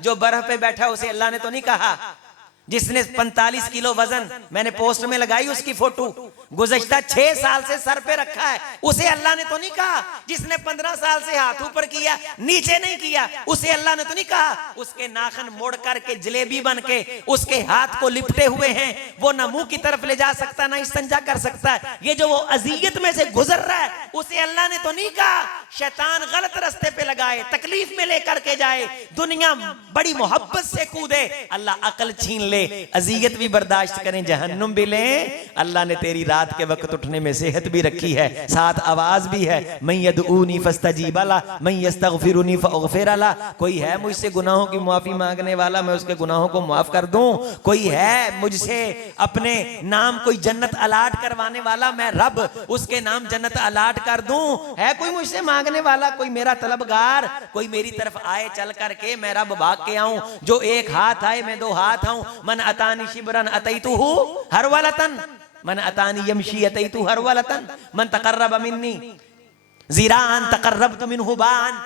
जो बर्फ पे बैठा उसे अल्लाह ने तो नहीं कहा। जिसने 45 किलो वजन, मैंने पोस्ट में लगाई उसकी फोटो, गुज़श्ता 6 साल से सर पे रखा है, उसे अल्लाह ने तो नहीं कहा। जिसने 15 साल से हाथ ऊपर किया नीचे नहीं किया, उसे अल्लाह ने तो नहीं कहा। उसके नाखून मोड़ करके जलेबी बन के उसके हाथ को लिपटे हुए हैं, वो ना मुंह की तरफ ले जा सकता ना इस्तिंजा कर सकता है। ये जो वो अजियत में से गुजर रहा है, उसे अल्लाह ने तो नहीं कहा। शैतान गलत रास्ते पे लगाए, तकलीफ में लेकर के जाए, दुनिया बड़ी मोहब्बत से कूदे, अल्लाह अकल छीन ले, अजियत भी बर्दाश्त करें, जहन्नुम भी लें। अल्लाह ने तेरी रात के वक्त उठने में सेहत भी रखी है, साथ आवाज भी है। मैं यदऊनी फस्तजीब ला, मैं यस्तगफिरुनी फअगफिर ला। कोई है मुझसे गुनाहों की माफी मांगने वाला, मैं उसके गुनाहों को माफ कर दूं। कोई है मुझसे अपने नाम कोई जन्नत अलाट करवाने वाला, मैं रब उसके नाम जन्नत अलाट कर दूं। है कोई मुझसे मांगने वाला, कोई मेरा तलबगार, कोई मेरी तरफ आए चल करके मैं रब भाग के आऊं। जो एक हाथ आए मैं 2 हाथ आऊं। मन अतानी शिबरन अतैतुहु हरवलतन, मन अतानी यमशी अतैतु हरवलतन, मन तकर्रब मिन्नी ज़िरान तकर्रबतु मिन्हु बान।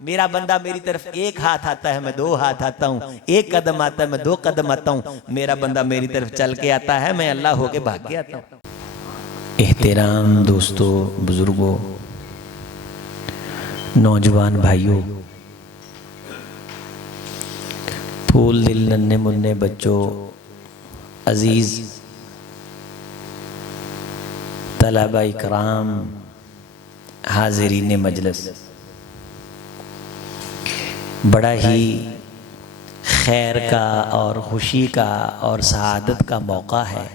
मेरा बंदा मेरी तरफ 1 हाथ आता है मैं 2 हाथ आता हूँ, 1 कदम आता है मैं 2 कदम आता हूँ। मेरा बंदा मेरी तरफ चल के आता है, मैं अल्लाह होके भाग के आता हूँ। एहतराम दोस्तों, बुजुर्गों, नौजवान भाइयों, फूल दिल नन्हे मुन्ने बच्चों, अजीज तलबा इकराम, हाज़िरीन मजलिस, बड़ा ही खैर का और खुशी का और सआदत का मौका है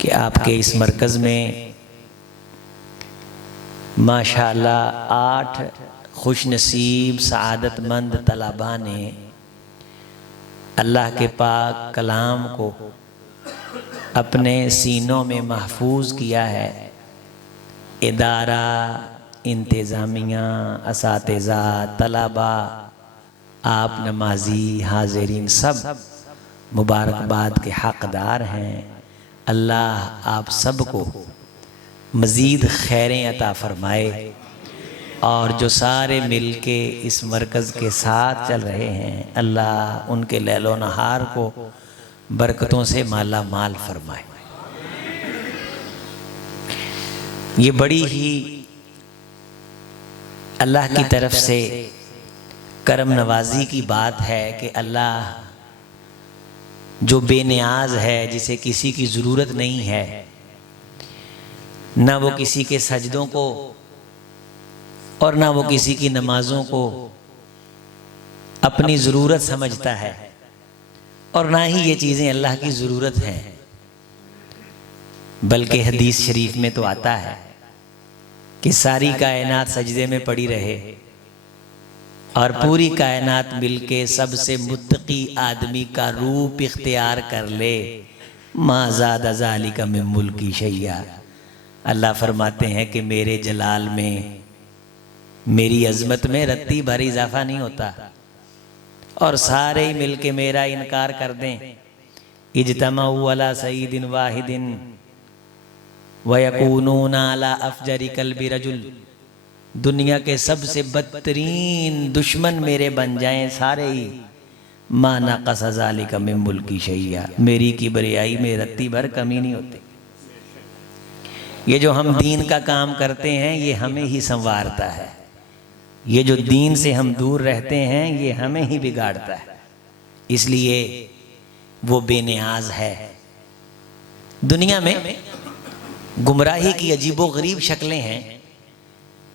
कि आपके इस मरकज़ में माशाअल्लाह 8 खुश नसीब सआदतमंद तलबा ने अल्लाह के पाक कलाम को अपने सीनों में महफूज किया है। इदारा, इंतज़ामिया, असातिज़ा, तलबा, आप नमाजी, हाज़िरीन सब मुबारकबाद के हक़दार हैं। अल्लाह आप सबको मज़ीद खैरें अता फ़रमाए, और जो सारे मिल के इस मरकज़ के साथ चल रहे हैं, अल्लाह उनके लैलो नहार को बरकतों से माला माल फरमाए। ये बड़ी ही अल्लाह की तरफ से करम नवाजी की बात है कि अल्लाह जो बेनियाज है, जिसे किसी की ज़रूरत नहीं है, ना वो किसी के सजदों को और ना वो किसी की नमाज़ों को अपनी ज़रूरत समझता है, और ना ही ये चीज़ें अल्लाह की ज़रूरत हैं। बल्कि हदीस शरीफ में तो आता है कि सारी कायनात सजदे में पड़ी रहे और पूरी कायनात मिलके सबसे मुत्तकी आदमी का रूप इख्तियार कर ले, मा ज़ादा ज़ालिका मिन मुल्की शैया। अल्लाह फरमाते हैं कि मेरे जलाल में, मेरी अज़मत में रत्ती भर इजाफा नहीं होता, और सारे ही मिल के मेरा इनकार कर दें। इज्तमाउ अला सय्यिदिन वाहिदिन व यकूनूना अला अफजरी कल्बि रजुल, दुनिया के सबसे बदतरीन दुश्मन मेरे बन जाएं सारे ही, मा नक़स ज़ालिका मिन मुल्की शैया, मेरी किबरियाई में रत्ती भर कमी नहीं होती। ये जो हम दीन का काम करते हैं ये हमें ही संवारता है, ये जो दीन से हम दूर रहते हैं ये हमें ही बिगाड़ता है। इसलिए वो बेनियाज है। दुनिया में गुमराही की अजीबो गरीब शक्लें हैं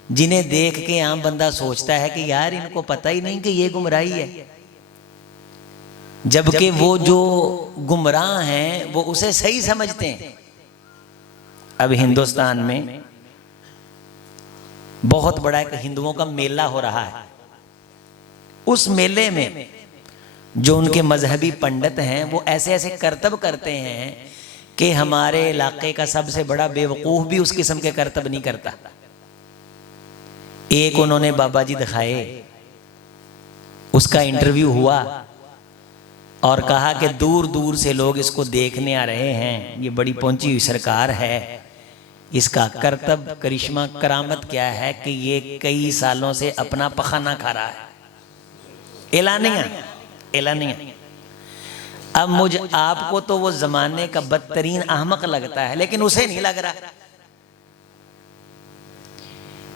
जिन्हें देख के आम बंदा सोचता है कि यार इनको पता ही नहीं कि ये गुमराही है, जबकि वो जो गुमराह हैं वो उसे सही समझते हैं। अब हिंदुस्तान में बहुत बड़ा एक हिंदुओं का मेला हो रहा है। उस मेले में जो उनके मजहबी पंडित हैं वो ऐसे ऐसे करतब करते हैं कि हमारे इलाके का सबसे बड़ा बेवकूफ़ भी उस किस्म के करतब नहीं करता। एक उन्होंने बाबा जी दिखाए, उसका इंटरव्यू हुआ और कहा कि दूर दूर से लोग इसको देखने आ रहे हैं, ये बड़ी पहुंची हुई सरकार है, इसका करतब करिश्मा करामत क्या है कि ये कई सालों से अपना पखाना खा रहा है। एलानिया। अब मुझ आपको तो वो जमाने का बदतरीन अहमक लगता है, लेकिन उसे नहीं लग रहा।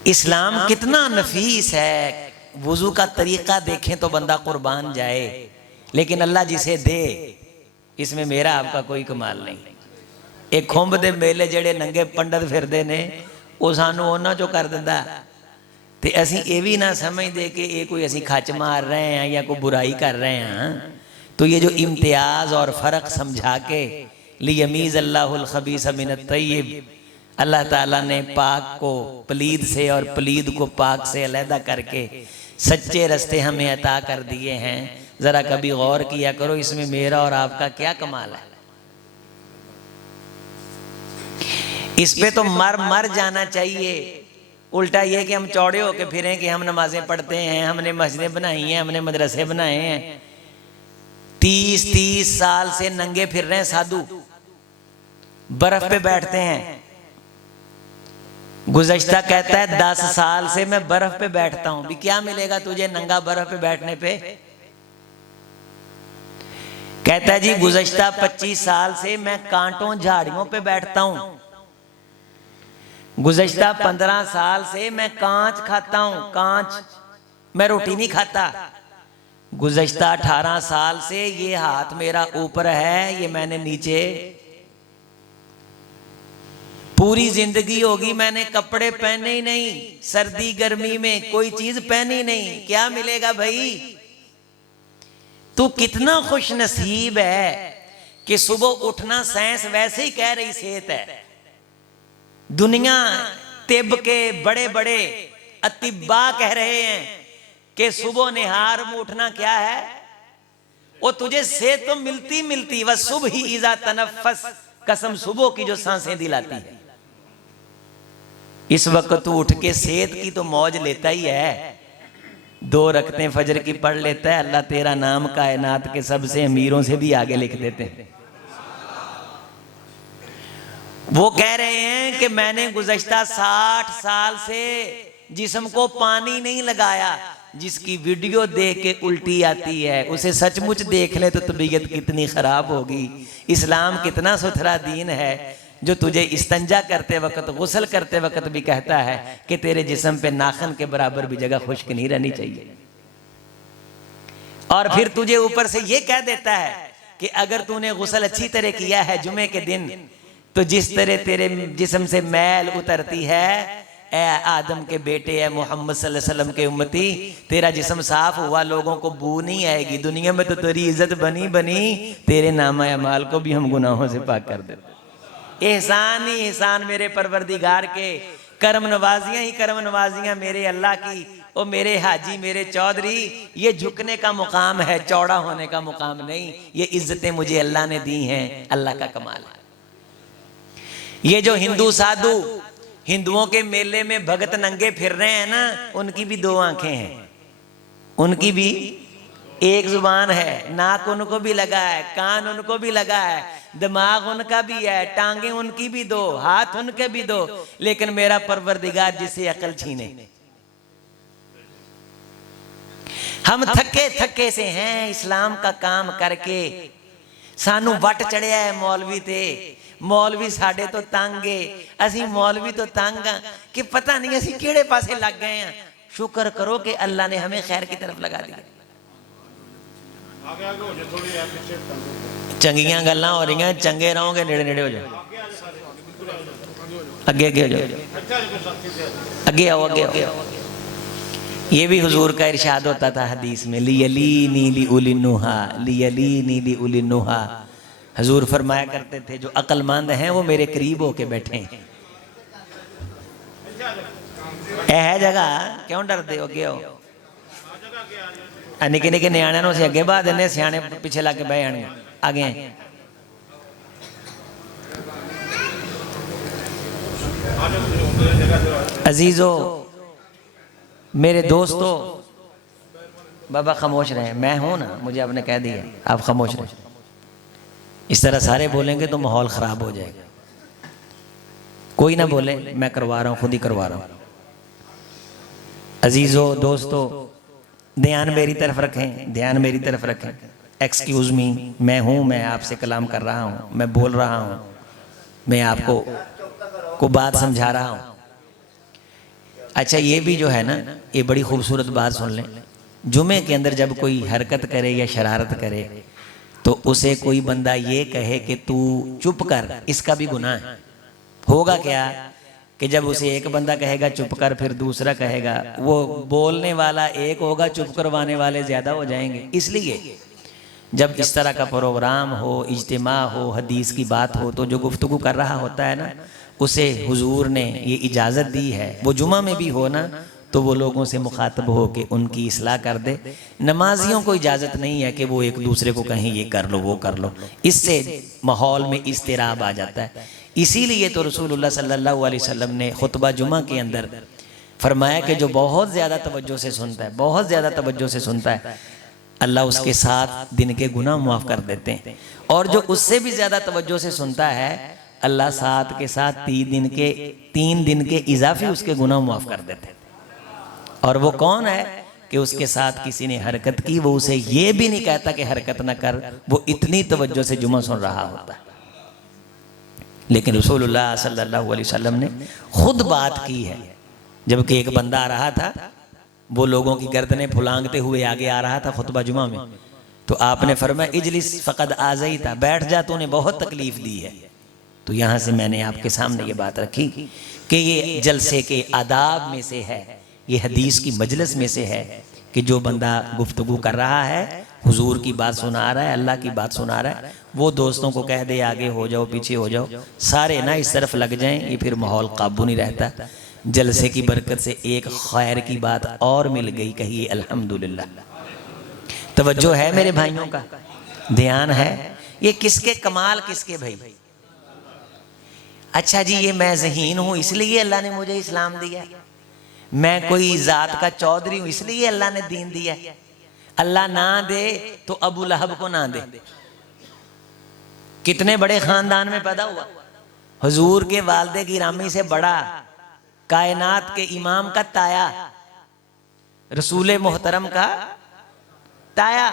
इस्लाम कितना नफीस है, वुजू का तरीका देखें तो बंदा कुर्बान जाए, लेकिन अल्लाह जिसे दे इसमें मेरा आपका कोई कमाल नहीं। एक खुंब दे मेले जेड़े नंगे पंडित फिरदे ने वो सानू उन्हां चों कर दिंदा, ते असीं ये भी ना समझदे कि ये कोई असीं खच मार रहे हैं या कोई बुराई कर रहे हैं। तो ये जो इम्तियाज और फ़र्क समझा के लियमीज़ अल्लाहुल खबीस मिनत तय्यब, अल्लाह ताला ने पाक को पलीद से और पलीद को पाक से अलहदा करके सच्चे रास्ते हमें अता कर दिए हैं। ज़रा कभी गौर किया करो इसमें मेरा और आपका क्या कमाल है। इस पे तो मर जाना चाहिए। उल्टा ये कि हम चौड़े होके फिरें कि हम नमाजें पढ़ते हैं, हमने मस्जिदें बनाई हैं, हमने मदरसे बनाए हैं। 30 साल से नंगे फिर रहे हैं साधु, बर्फ पे बैठते हैं। गुज़श्ता कहता है 10 साल से मैं बर्फ पे बैठता हूं। भी क्या मिलेगा तुझे नंगा बर्फ पे बैठने पे? कहता है जी गुज़श्ता 25 साल से मैं कांटों झाड़ियों पे बैठता हूं। गुज़श्ता 15 साल से मैं कांच खाता हूं, कांच, मैं रोटी नहीं खाता। गुज़श्ता 18 साल से ये हाथ मेरा ऊपर है, ये मैंने नीचे। पूरी जिंदगी होगी मैंने कपड़े पहने ही नहीं, सर्दी गर्मी में कोई चीज पहनी नहीं। क्या मिलेगा भाई? तू कितना खुश नसीब है कि सुबह उठना साइंस वैसे ही कह रही सेहत है। दुनिया तिब के बड़े बड़े अतिब्बा कह रहे हैं कि सुबह निहार में उठना क्या है, वो तुझे सेहत तो मिलती वह सुबह ही इज़ा तनफ़्फ़स, कसम सुबह की जो सांसें दिलाती है। इस वक्त तू उठ के सेहत की तो मौज लेता ही है। 2 रकतें फजर की पढ़ लेता है, अल्लाह तेरा नाम कायनात के सबसे अमीरों से भी आगे लिख देते हैं। वो कह रहे हैं कि मैंने गुज़श्ता 60 साल से जिस्म को पानी नहीं लगाया। जिसकी वीडियो देख के उल्टी आती है उसे सचमुच देख ले तो तबीयत कितनी खराब होगी। इस्लाम कितना सुथरा दीन है जो तुझे इस्तंजा करते वक्त, गुस्ल करते वक्त भी कहता है कि तेरे जिस्म पे नाखन के बराबर भी जगह खुश्क नहीं रहनी चाहिए। और फिर तुझे ऊपर से ये कह देता है कि अगर तूने गुस्ल अच्छी तरह किया है जुमे के दिन, तो जिस तरह तेरे जिस्म से मैल उतरती है, ए आदम के बेटे, ए मोहम्मद सल्लल्लाहु अलैहि वसल्लम के उम्मती, तेरा जिस्म साफ हुआ, लोगों को बू नहीं आएगी। दुनिया में तो तेरी इज्जत बनी तेरे नामा अमाल को भी हम गुनाहों से पाक कर देते। एहसान ही एहसान मेरे परवरदिगार के, करम नवाजियां ही करम नवाजियां मेरे अल्लाह की। ओ मेरे हाजी, मेरे चौधरी, ये झुकने का मुकाम है, चौड़ा होने का मुकाम नहीं। ये इज्जतें मुझे अल्लाह ने दी हैं, अल्लाह का कमाल है। ये जो हिंदू साधु हिंदुओं के मेले में भगत नंगे फिर रहे हैं ना, उनकी भी 2 आंखें हैं, उनकी भी एक जुबान है, नाक उनको भी लगा है, कान उनको भी लगा है, दिमाग उनका भी है, टांगे उनकी भी 2, हाथ उनके भी 2, लेकिन मेरा परवरदिगार जिसे अकल छीने। हम थके थके से हैं इस्लाम का काम करके। सानू वट चढ़िया है मौलवी ते, मौलवी साडे तो तंग है, असी मौलवी तो तंग हाँ कि पता नहीं असी केड़े पासे लग गए हैं। शुक्र करो कि अल्लाह ने हमें खैर की तरफ लगा दिया। चंगियां गल्लां हो रही हैं, चंगे रहोगे, नेड़े नेड़े हो जाओ, अगे अगे हो जाओ, अगे आओ अगे आओ। ये भी हुजूर का इरशाद होता था हदीस में, लियलीनी लिउलिन्नुहा, लियलीनी लिउलिन्नुहा। हुजूर फरमाया करते थे जो अक्लमंद हैं वो मेरे करीब होके बैठे हैं। है जगह, क्यों डरते हो? अगे आओ। निके निके न्याणियां नूं असीं अगे बहा दिंदे, सियाणे पिछे लग के बह जाणगे। आगे अजीजो, मेरे दोस्तों, बाबा खामोश रहे, मैं हूं ना, मुझे आपने कह दिया, आप खामोश रहे। इस तरह सारे बोलेंगे तो माहौल खराब हो जाएगा। कोई ना बोले, मैं करवा रहा हूं, खुद ही करवा रहा हूं। अजीजो दोस्तों, ध्यान मेरी तरफ रखें, ध्यान मेरी तरफ रखें। एक्सक्यूज मी, मैं हूं, मैं आपसे कलाम कर रहा हूं, मैं बोल रहा हूं, मैं आपको बात समझा रहा हूं। अच्छा, ये भी जो है ना, ये बड़ी खूबसूरत बात सुन लें। जुमे के अंदर जब कोई हरकत करे या शरारत करे तो उसे कोई बंदा ये कहे कि तू चुप कर, इसका भी गुनाह है। होगा क्या कि जब उसे एक बंदा कहेगा चुप कर, फिर दूसरा कहेगा, वो बोलने वाला एक होगा, चुप करवाने वाले ज़्यादा हो जाएंगे। इसलिए जब इस तरह का प्रोग्राम हो, इज्तिमा हो, हदीस की बात हो, तो जो गुफ्तगू कर रहा होता है ना, उसे हुजूर ने ये इजाज़त दी है, वो जुमा में भी हो ना, तो वो लोगों से मुखातब हो के उनकी इस्लाह कर दे। नमाजियों को इजाज़त नहीं है कि वो एक दूसरे को कहें ये कर लो वो कर लो, इससे माहौल में इस्तिराब आ जाता है। इसीलिए तो रसूलुल्लाह सल्लल्लाहु अलैहि वसल्लम ने खुतबा जुमा के अंदर फरमाया कि जो बहुत ज़्यादा तवज्जो से सुनता है, बहुत ज़्यादा तवज्जो से सुनता है, अल्लाह उसके 7 दिन के गुनाह माफ़ कर देते हैं। और जो उससे भी ज़्यादा तवज्जो से सुनता है, अल्लाह 7 के साथ 3 दिन के इजाफी उसके गुनाह माफ़ कर देते हैं। और वो कौन है कि उसके साथ किसी ने हरकत की, वो उसे ये भी नहीं कहता कि हरकत ना कर, वो इतनी तवज्जो से जुमा सुन रहा होता है। लेकिन रसूलुल्लाह सल्लल्लाहु अलैहि वसल्लम ने खुद बात की है। जबकि एक बंदा आ रहा था, वो लोगों की गर्दनें फुलांगते हुए आगे आ रहा था खुतबा जुमा में, तो आपने फरमाया इजलिस फ़क़द आज़ैता, बैठ जा, तूने बहुत तकलीफ दी है। तो यहाँ से मैंने आपके सामने ये बात रखी कि ये जलसे के आदाब में से है, ये हदीस की मजलिस में से है कि जो बंदा गुफ्तगू कर रहा है, हुजूर की बात सुना रहा है, अल्लाह की बात सुना रहा है, वो दोस्तों को कह दे आगे हो जाओ, पीछे हो जाओ, सारे ना इस तरफ लग जाएं, ये फिर माहौल काबू नहीं रहता। जलसे की बरकत से एक खैर की बात और मिल गई, कहिए अल्हम्दुलिल्लाह। तवज्जो है मेरे भाइयों का, ध्यान है। ये किसके कमाल, किसके भाई? अच्छा जी, ये मैं ज़हीन हूँ इसलिए अल्लाह ने मुझे इस्लाम दिया, मैं कोई ज़ात का चौधरी हूँ इसलिए अल्लाह ने दीन दिया। अल्लाह ना दे तो अबू लहब को ना दे, कितने बड़े खानदान में पैदा हुआ, हुजूर के वालिद गिरामी से बड़ा, कायनात के इमाम का ताया, रसूल मोहतरम का ताया।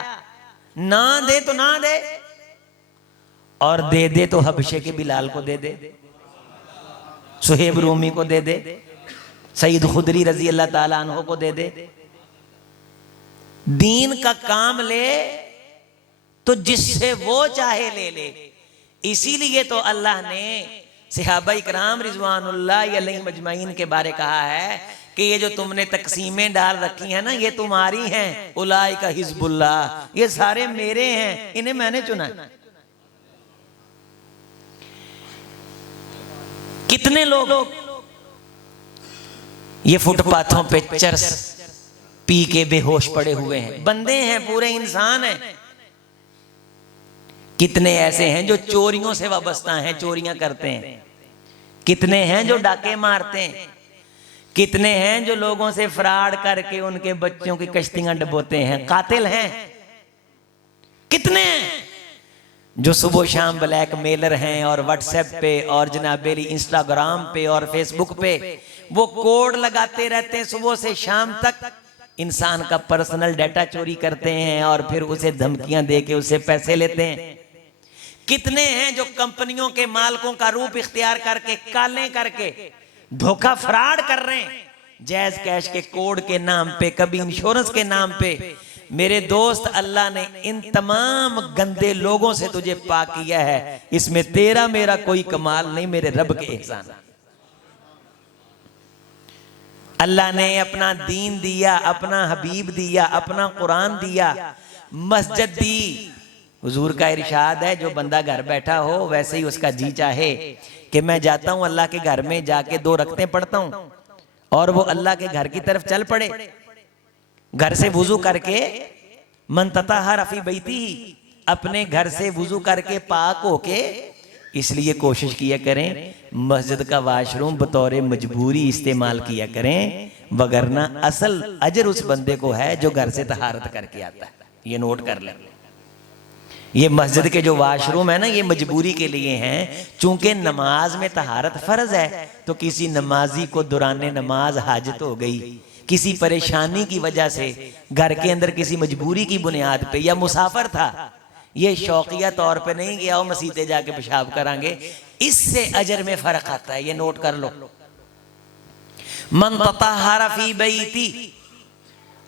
ना दे तो ना दे, और दे दे तो हबशे के बिलाल को दे दे, सुहेब रूमी को दे दे, सईद खुदरी रजी अल्लाह ताला अन्हो को दे दे। दीन का काम ले तो जिससे वो चाहे ले ले। इसीलिए तो अल्लाह ने सहाबा इकराम रिजवानुल्लाह अलैहिम अजमईन के बारे कहा है कि ये जो तुमने तकसीमें डाल रखी हैं ना, ये तुम्हारी हैं, उलाइका हिज़्बुल्लाह, ये सारे मेरे हैं, इन्हें मैंने चुना है। कितने लोग ये फुटपाथों पे चरस पी के बेहोश पड़े हुए हैं, बंदे हैं, पूरे इंसान हैं। कितने ऐसे हैं जो चोरियों से वाबस्ता हैं, चोरियां करते हैं। कितने हैं जो डाके मारते हैं। कितने हैं जो लोगों से फ्रॉड करके उनके बच्चों की कश्तियां डबोते हैं, कातिल हैं। कितने हैं जो सुबह शाम ब्लैक मेलर हैं और व्हाट्सएप पे और जनाबेली इंस्टाग्राम पे और फेसबुक पे वो कोड लगाते रहते हैं, सुबह से शाम तक इंसान का पर्सनल डाटा चोरी करते हैं और फिर उसे धमकियां दे के उससे पैसे लेते हैं। कितने हैं जो कंपनियों के मालिकों का रूप इख्तियार करके, काले करके धोखा फ्रॉड कर रहे हैं, जैज कैश के कोड के नाम पे, कभी इंश्योरेंस के नाम पे। मेरे दोस्त, अल्लाह ने इन तमाम गंदे लोगों से तुझे पाक किया है, इसमें तेरा मेरा कोई कमाल नहीं, मेरे रब के एहसान। अल्लाह ने अपना दीन दिया, अपना हबीब दिया, अपना कुरान दिया, मस्जिद दी। हुजूर का इरशाद है, जो बंदा घर बैठा हो वैसे ही उसका जी चाहे कि मैं जाता हूं अल्लाह के घर में, जाके 2 रकतें पढ़ता हूं, और वो अल्लाह के घर की तरफ चल पड़े, घर से वुजू करके, मन तताहर फी बैती, अपने घर से वुजू करके पाक होके। इसलिए कोशिश किया करें मस्जिद का वाशरूम बतौर मजबूरी इस्तेमाल किया करें, वगरना असल अजर उस बंदे को है जो घर से तहारत करके आता है। ये नोट कर लें। ये मस्जिद के जो वाशरूम है ना, ये मजबूरी के लिए हैं। चूंकि नमाज में तहारत फर्ज है, तो किसी नमाजी को दौरान नमाज हाजत हो गई, किसी परेशानी की वजह से, घर के अंदर किसी मजबूरी की बुनियाद पे, या मुसाफर था, ये शौकिया तौर पे नहीं गया मसीते जाके पेशाब करांगे, इससे अजर में फर्क आता है, ये नोट कर लो। मन तताहरा फी बैती,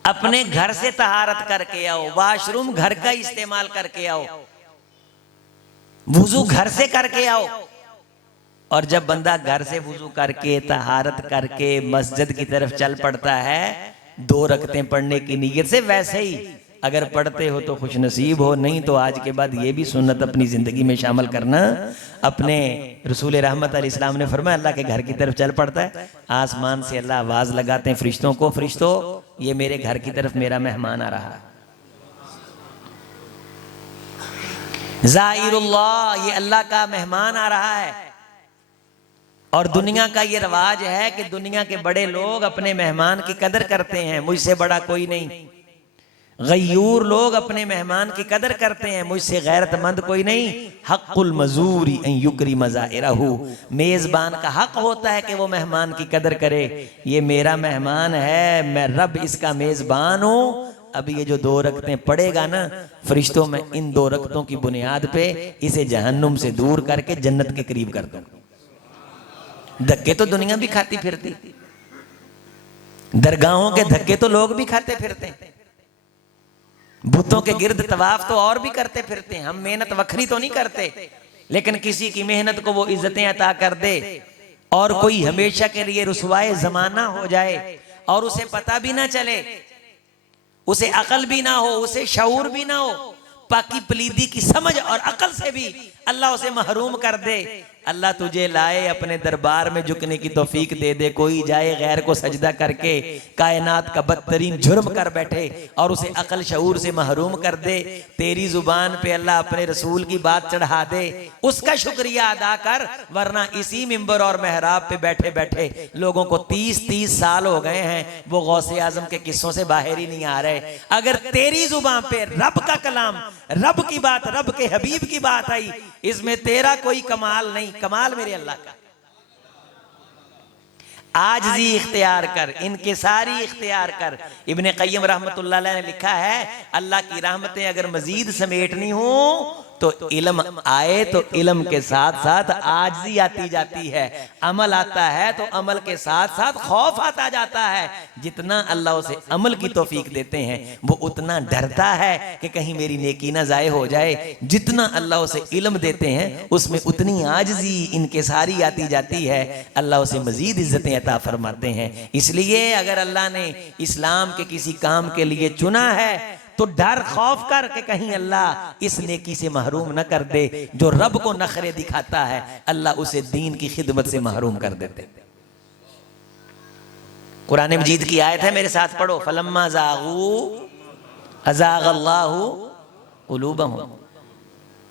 अपने घर से तहारत करके आओ, वॉशरूम घर का इस्तेमाल करके आओ, वुजू घर से करके आओ। और जब बंदा घर से वुजू करके तहारत करके मस्जिद की तरफ चल पड़ता है 2 रकतें पढ़ने की नीयत से, वैसे ही अगर पढ़ते हो तो खुश नसीब हो, नहीं तो आज के बाद ये भी सुन्नत अपनी जिंदगी में शामिल करना। अपने रसूल रहमत अलैहिस्सलाम ने फरमाया अल्लाह के घर की तरफ चल पड़ता है, आसमान से अल्लाह आवाज लगाते हैं फरिश्तों को, फरिश्तों ये मेरे घर की तरफ मेरा मेहमान आ रहा है, ज़ाइरुल्लाह, ये अल्लाह का मेहमान आ रहा है। और दुनिया का ये रवाज है कि दुनिया के बड़े लोग अपने मेहमान की कदर करते हैं, मुझसे बड़ा कोई नहीं। गयूर लोग अपने मेहमान की कदर करते हैं, मुझसे गैरतमंद कोई नहीं। हक़्क़ुल मज़ूरी अन युकरिम ज़ाइरहु, मेज़बान का हक होता है कि वो मेहमान की कदर करे। ये मेरा मेहमान है, मैं रब इसका मेज़बान हूँ। अभी ये जो 2 रकतें पढ़ेगा ना फरिश्तों, में इन 2 रकतों की बुनियाद पे इसे जहन्नुम से दूर करके जन्नत के करीब कर दूंगा। धक्के तो दुनिया भी खाती फिरती, दरगाहों के धक्के तो लोग भी खाते फिरते, बुतों के गिर्द तवाफ तो और भी करते फिरते। हम मेहनत वखरी तो नहीं करते, लेकिन किसी की मेहनत को वो इज्जतें अता कर दे और कोई हमेशा के लिए रुसवाए जमाना हो जाए और उसे पता भी ना चले, उसे अकल भी ना हो, उसे शऊर भी ना हो, पाकी पलीदी की समझ और अकल से भी अल्लाह उसे महरूम कर दे। अल्लाह तुझे लाए अपने दरबार में झुकने की तौफीक दे दे, कोई जाए गैर को सजदा करके कायनात का बदतरीन जुर्म कर बैठे और उसे अकल शऊर से महरूम कर दे। तेरी जुबान पे अल्लाह अपने रसूल की बात चढ़ा दे, उसका शुक्रिया अदा कर, वरना इसी मिंबर और मेहराब पे बैठे बैठे लोगों को 30-30 साल हो गए हैं, वो गौसे आजम के किस्सों से बाहर ही नहीं आ रहे। अगर तेरी जुबान पे रब का कलाम, रब की बात, रब के हबीब की बात आई, इसमें तेरा कोई कमाल नहीं, कमाल मेरे अल्लाह का। आजजी इख्तियार कर, इनकिसारी इख्तियार कर। इब्ने क़य्यिम रहमतुल्लाह अलैह ने लिखा है अल्लाह की रहमतें अगर मजीद समेटनी हो तो इल्म आए तो इल्म के साथ साथ आजजी आती जाती है, अमल आता है तो अमल के साथ साथ खौफ आता जाता है। जितना अल्लाह उसे अमल की तौफीक देते हैं वो उतना डरता है कि कहीं मेरी नेकी ना ज़ाय हो जाए। जितना अल्लाह उसे इल्म देते हैं उसमें उतनी आजजी इनकिसारी आती जाती है, अल्लाह उसे मजीद इज्जतें अता फरमाते हैं। इसलिए अगर अल्लाह ने इस्लाम के किसी काम के लिए चुना है तो डर खौफ कर के कहीं अल्लाह इस नेकी से महरूम न कर दे। जो रब को नखरे दिखाता है अल्लाह उसे दीन की खिदमत से महरूम कर देते। कुरान मजीद की आयत है, मेरे साथ पढ़ो, फलम्मा ज़ागू अज़ाग़ल्लाहु क़ुलूबहुम।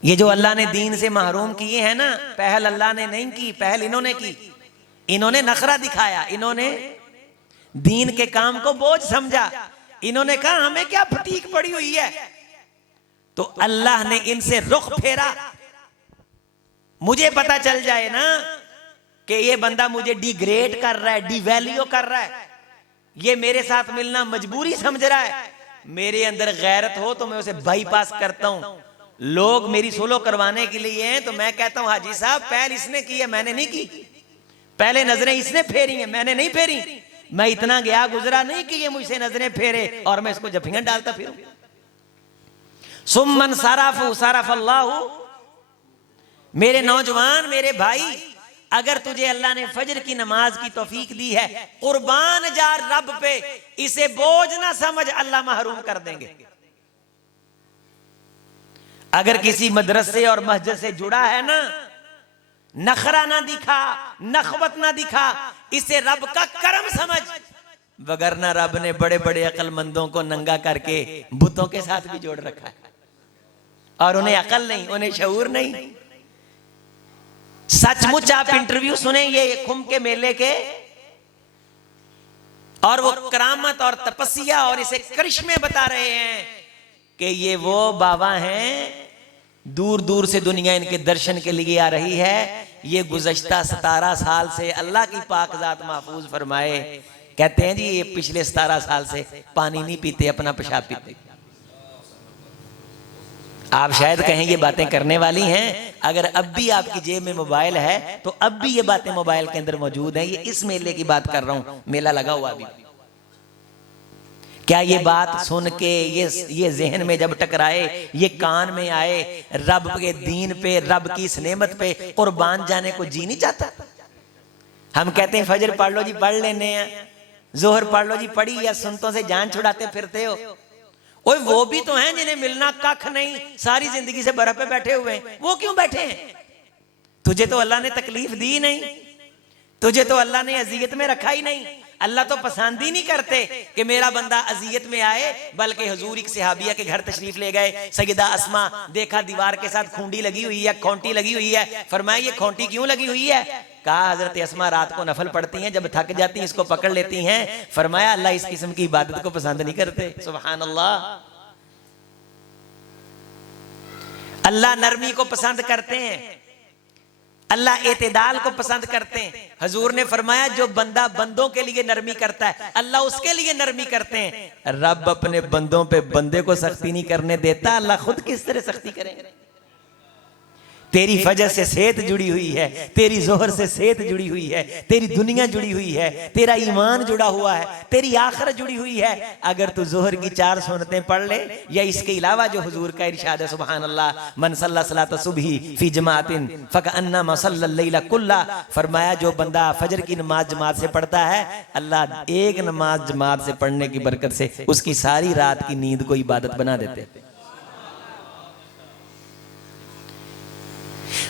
ये जो अल्लाह ने दीन से महरूम किए हैं ना, पहल अल्लाह ने नहीं की, पहल इन्होंने की। इन्होंने नखरा दिखाया, इन्होंने दीन के काम को बोझ समझा, इन्होंने कहा हमें क्या फटीक पड़ी हुई है, तो अल्लाह ने इनसे रुख फेरा। मुझे पता चल जाए ना कि ये बंदा मुझे डिग्रेड कर रहा है, डिवैल्यू कर रहा है, ये मेरे साथ मिलना मजबूरी समझ रहा है, मेरे अंदर गैरत हो तो मैं उसे बाईपास करता हूं। लोग मेरी सोलो करवाने के लिए हैं तो मैं कहता हूं हाजी साहब पहल इसने की है, मैंने नहीं की, पहले नजरें इसने फेरी हैं, मैंने नहीं फेरी। मैं इतना गया गुजरा नहीं कि ये मुझसे नजरें फेरे और मैं इसको जफियां डालता फिरूं। सुम्मन सराफु सरफल्लाहु। मेरे नौजवान, मेरे भाई, अगर तुझे अल्लाह ने फजर की नमाज की तौफीक दी है, कुर्बान जा रब पे, इसे बोझ ना समझ, अल्लाह महरूम कर देंगे। अगर किसी मदरसे और मस्जिद से जुड़ा है ना, नखरा ना दिखा, नखवत ना दिखा, इसे रब का करम समझ, वगरना रब ने बड़े बड़े अक्लमंदों को नंगा करके बुतों के साथ भी जोड़ रखा है और उन्हें अकल नहीं, उन्हें शऊर नहीं। सचमुच आप इंटरव्यू सुने ये कुंभ के मेले के, और वो करामत और तपस्या और इसे करिश्मे बता रहे हैं कि ये वो बाबा हैं, दूर दूर से दुनिया इनके दर्शन के लिए आ रही है। ये गुज़श्ता 17 साल से अल्लाह की पाक ज़ात महफूज फरमाए कहते हैं जी ये पिछले 17 साल से पानी नहीं पीते, अपना पेशाब पीते। आप शायद कहें ये बातें करने वाली हैं, अगर अब भी आपकी जेब में मोबाइल है तो अब भी ये बातें मोबाइल के अंदर मौजूद हैं। ये इस मेले की बात कर रहा हूं, मेला लगा हुआ अभी। क्या ये बात सुन के ये जहन में जब टकराए, ये कान में आए, रब के दीन पे, रब की इस नेमत पे कुर्बान जाने को जी नहीं चाहता? हम कहते हैं फजर पढ़ लो जी, पढ़ लेने हैं, जोहर पढ़ लो जी, पढ़ी, या सुनतों से जान छुड़ाते फिरते हो। ओए वो भी तो हैं जिन्हें मिलना कख नहीं, सारी जिंदगी से बर्फ पे बैठे हुए हैं, वो क्यों बैठे हैं? तुझे तो अल्लाह ने तकलीफ दी नहीं, तुझे तो अल्लाह ने अजियत में रखा ही नहीं। अल्लाह तो पसंद ही नहीं करते कि मेरा बंदा अजियत में आए, बल्कि हुजूर एक सहाबिया के घर तशरीफ ले गए। सैयदा अस्मा देखा दीवार के साथ खूंटी लगी हुई है, खोंटी लगी हुई है। फरमाया ये खोंटी क्यों लगी हुई है? कहा हजरत अस्मा रात को नफल पढ़ती हैं, जब थक जाती हैं इसको पकड़ लेती हैं। फरमाया अल्लाह इस किस्म की इबादत को पसंद नहीं करते। सुभान अल्लाह, अल्लाह नरमी को पसंद करते हैं, अल्लाह एतदाल को पसंद करते हैं। हजूर ने फरमाया जो बंदा बंदों के लिए नरमी करता है, अल्लाह उसके लिए नरमी करते हैं। रब अपने बंदों पे बंदे को सख्ती नहीं करने देता, अल्लाह खुद किस तरह सख्ती करेंगे? तेरी फजर से सेहत जुड़ी हुई है, तेरी जोहर से सेहत जुड़ी हुई है, तेरी दुनिया जुड़ी हुई है, तेरा ईमान जुड़ा हुआ है, तेरी आखिरत जुड़ी हुई है। अगर तू जोहर की 4 सुन्नतें पढ़ ले, या इसके अलावा जो हुजूर का इरशाद है सुभान अल्लाह, मन सल्ला सलात सुबही फी जमातिन फकअन्नमा सल्लल लैला कुल्ला। फरमाया जो बंदा फजर की नमाज जमात से पढ़ता है, अल्लाह एक नमाज जमात से पढ़ने की बरकत से उसकी सारी रात की नींद को इबादत बना देते।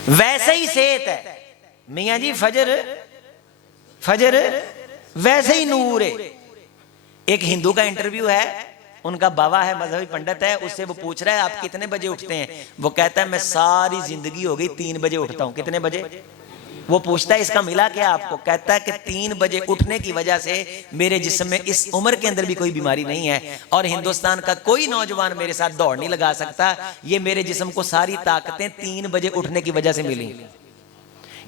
वैसे ही सेहत है मियाँ जी, फजर वैसे ही नूर है। एक हिंदू का इंटरव्यू है, उनका बाबा है, मजहबी पंडित है, उससे वो पूछ रहा है आप कितने बजे उठते हैं? वो कहता है मैं सारी जिंदगी हो गई 3 बजे उठता हूं। कितने बजे? वो पूछता है इसका मिला क्या आपको? कहता है कि 3 बजे उठने की वजह से मेरे जिस्म में इस उम्र के अंदर भी कोई बीमारी नहीं है, और हिंदुस्तान का कोई नौजवान मेरे साथ दौड़ नहीं लगा सकता। ये मेरे जिस्म को सारी ताकतें 3 बजे उठने की वजह से मिली।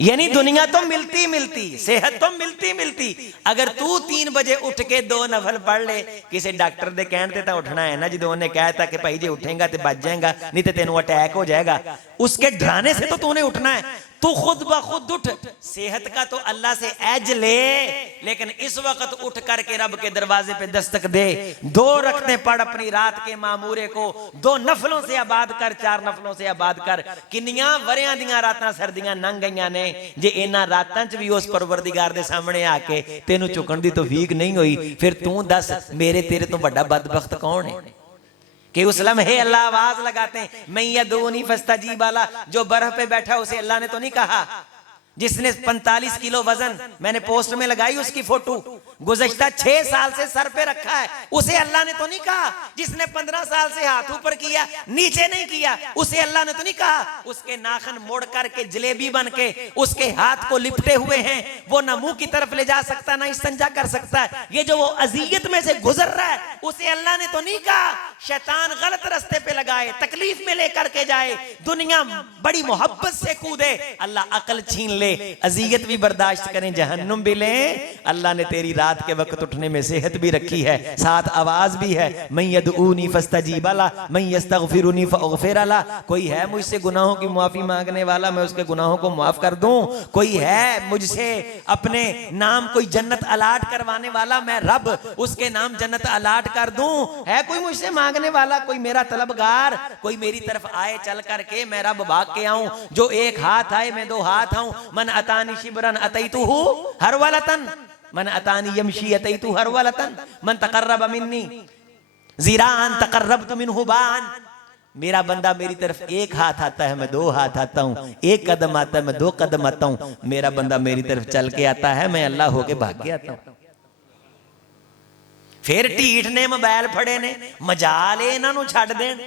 यानी दुनिया तो मिलती मिलती, सेहत तो मिलती मिलती, अगर तू 3 बजे उठ के 2 नफल पढ़ ले। किसी डॉक्टर दे कहने ते उठना है ना, जो उन्हें कहता कि भाई जे उठेगा तो बच जाएगा, नहीं तो तेनों अटैक हो जाएगा, उसके डराने से तो तूने उठना है। तू खुद ब खुद उठ, सेहत का तो अल्लाह से एज ले, लेकिन इस वक्त उठ करके रब के दरवाजे पे दस्तक दे। 2 रखते पढ़ अपनी रात के मामूरे को, 2 नफलों से आबाद कर, 4 नफलों से आबाद कर। किन्नियां वरियां दियां रातां सर्दियां लंघ गईयां ने, जे इन्हां रातां च भी उस परवरदिगार दे सामने आके तेनू चुकण दी तौफीक नहीं हुई, फिर तू दस मेरे तेरे तो बड़ा बदबख्त कौन है कि उस लम्हे अल्लाह आवाज लगाते हैं मैं यदूनी फस्तजीब वाला। जो बर्फ पे बैठा उसे अल्लाह ने तो नहीं कहा, जिसने 45 किलो वजन, मैंने पोस्ट में लगाई उसकी फोटो, गुज़श्ता 6 साल से सर पे रखा है, उसे अल्लाह ने तो नहीं कहा। जिसने 15 साल से हाथ ऊपर किया नीचे नहीं किया, उसे अल्लाह ने तो नहीं कहा। उसके नाखन मोड़ करके जलेबी बन के उसके हाथ को लिपटे हुए हैं, वो ना मुंह की तरफ ले जा सकता ना इस्तिंजा कर सकता है। ये जो वो अजियत में से गुजर रहा है, उसे अल्लाह ने तो नहीं कहा। शैतान गलत रास्ते पे लगाए, तकलीफ में लेकर के जाए, दुनिया बड़ी मोहब्बत से कूदे, अल्लाह अकल छीन ले, अजियत भी बर्दाश्त करें, जहन्नुम भी लें। अल्लाह ने तेरी रात के वक्त उठने में सेहत भी रखी है, साथ आवाज भी है, मैं यदऊनी फस्तजीब ला, मैं यस्तगफिरुनी फअगफिर ला। कोई है मुझसे गुनाहों की माफी मांगने वाला, मैं उसके गुनाहों को माफ कर दूं? कोई है मुझसे अपने नाम कोई जन्नत अलाट करवाने वाला, मैं रब उसके नाम जन्नत अलाट कर दूं? है कोई मुझसे मांगने वाला, कोई मेरा तलबगार, कोई मेरी तरफ आए चल करके मैं रब भाग के आऊं? जो 1 हाथ आए मैं 2 हाथ आऊं। मन अतानी शिबरन अतैतुहु हरवलतन, मन अतानी यमशी अतैतु हरवलतन, मन तकर्रब मिन्नी ज़िरान तकर्रबतु मिन्हु बान। मेरा बंदा मेरी तरफ 1 हाथ आता है मैं 2 हाथ आता हूं, 1 कदम आता है मैं 2 कदम आता हूं। मेरा बंदा मेरी तरफ चल के आता है, मैं अल्लाह होके भाग के आता हूं। फिर ढीठ ने मोबाइल फड़े ने, मजाल इन्हां नूं छड्ड देण।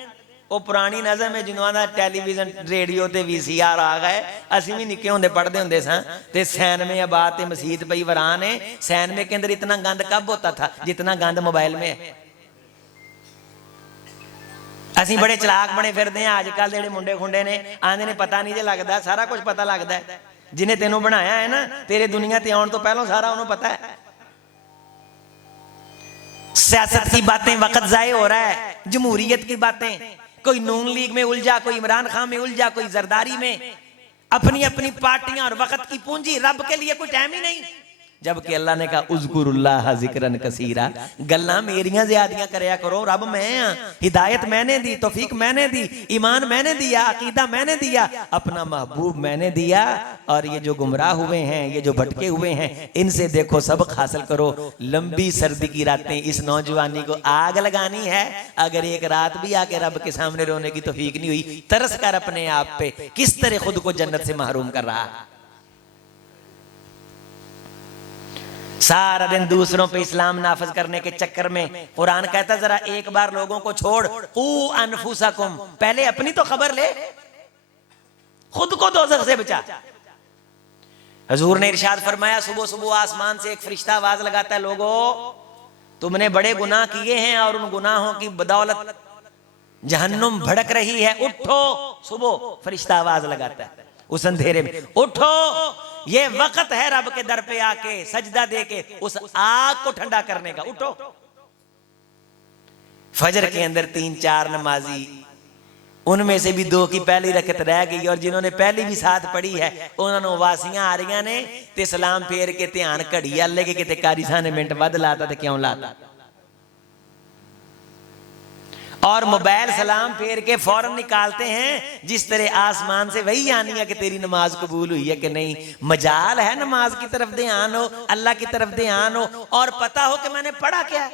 वो पुरानी नज़म है जिन्हों का टैलीविजन रेडियो ते VCR आ गए, असीं भी निक्के होंदे पढ़ते होंदे सां ते 96 आबाद ते मसीत पई वरान है। 96 के अंदर इतना गंद कब होता था जितना गंद मोबाइल में है। असीं बड़े चलाक बने फिरदे हैं। अजकल जेहड़े मुंडे खुंडे ने आंदे ने पता नहीं जे लगदा, सारा कुछ पता लगदा है। जिन्हें तेनों बनाया है ना, तेरे दुनिया ते आउण तो पहलों सारा उन्होंने पता है। सियासत की बातें, वक्त जाये हो रहा है, जमहूरियत की बातें, कोई नून लीग में उलझा, कोई इमरान खान में उलझा, कोई जरदारी में, अपनी अपनी पार्टियां और वक्त की पूंजी, रब के लिए कोई टाइम ही नहीं। जबकि अल्लाह ने कहा उज़्कुरुल्लाह ज़िक्रन कसीरा, गल्लां मेरियां ज़्यादियां करया करो, रब मैं हाँ, हिदायत मैंने दी, तौफीक मैंने दी, ईमान मैंने दिया, अकीदा मैंने दिया, अपना महबूब मैंने दिया। और ये जो गुमराह हुए हैं, ये जो भटके हुए हैं, इनसे देखो सबक हासिल करो। लंबी सर्दी की रातें, इस नौजवानी को आग लगानी है। अगर एक रात भी आके रब के सामने रोने की तौफीक नहीं हुई, तरस कर अपने आप पे किस तरह खुद को जन्नत से महरूम कर रहा है। सारा दिन दूसरों पे इस्लाम नाफिज करने के चक्कर में कुरान कहता जरा एक बार लोगों को छोड़, क़ू अनफुसकुम, पहले अपनी तो खबर ले, खुद को दोज़ख से बचा। हजूर ने इरशाद फरमाया, सुबह सुबह आसमान से एक फरिश्ता आवाज लगाता है, लोगों तुमने बड़े गुनाह किए हैं और उन गुनाहों की बदौलत जहन्नुम भड़क रही है, उठो। सुबह फरिश्ता आवाज लगाता है उस अंधेरे में, उठो, ये वक्त है रब के दर पे आके सजदा दे के उस आग को ठंडा करने का, उठो। फजर के अंदर 3-4 नमाजी, उनमें से भी 2 की पहली रकत रह गई, और जिन्होंने पहली भी साथ पढ़ी है उन्होंने वासियां आ रही ने ते सलाम फेर के ध्यान घड़ी अल्ले के किते कारी साने मिनट वध लाता ते क्यों लाता, और मोबाइल सलाम फेर के फौरन निकालते हैं, जिस तरह आसमान से वही आनी है कि तेरी नमाज कबूल हुई है कि नहीं। मजाल है नमाज की तरफ ध्यान हो, अल्लाह की तरफ ध्यान हो, और पता हो कि मैंने पढ़ा क्या,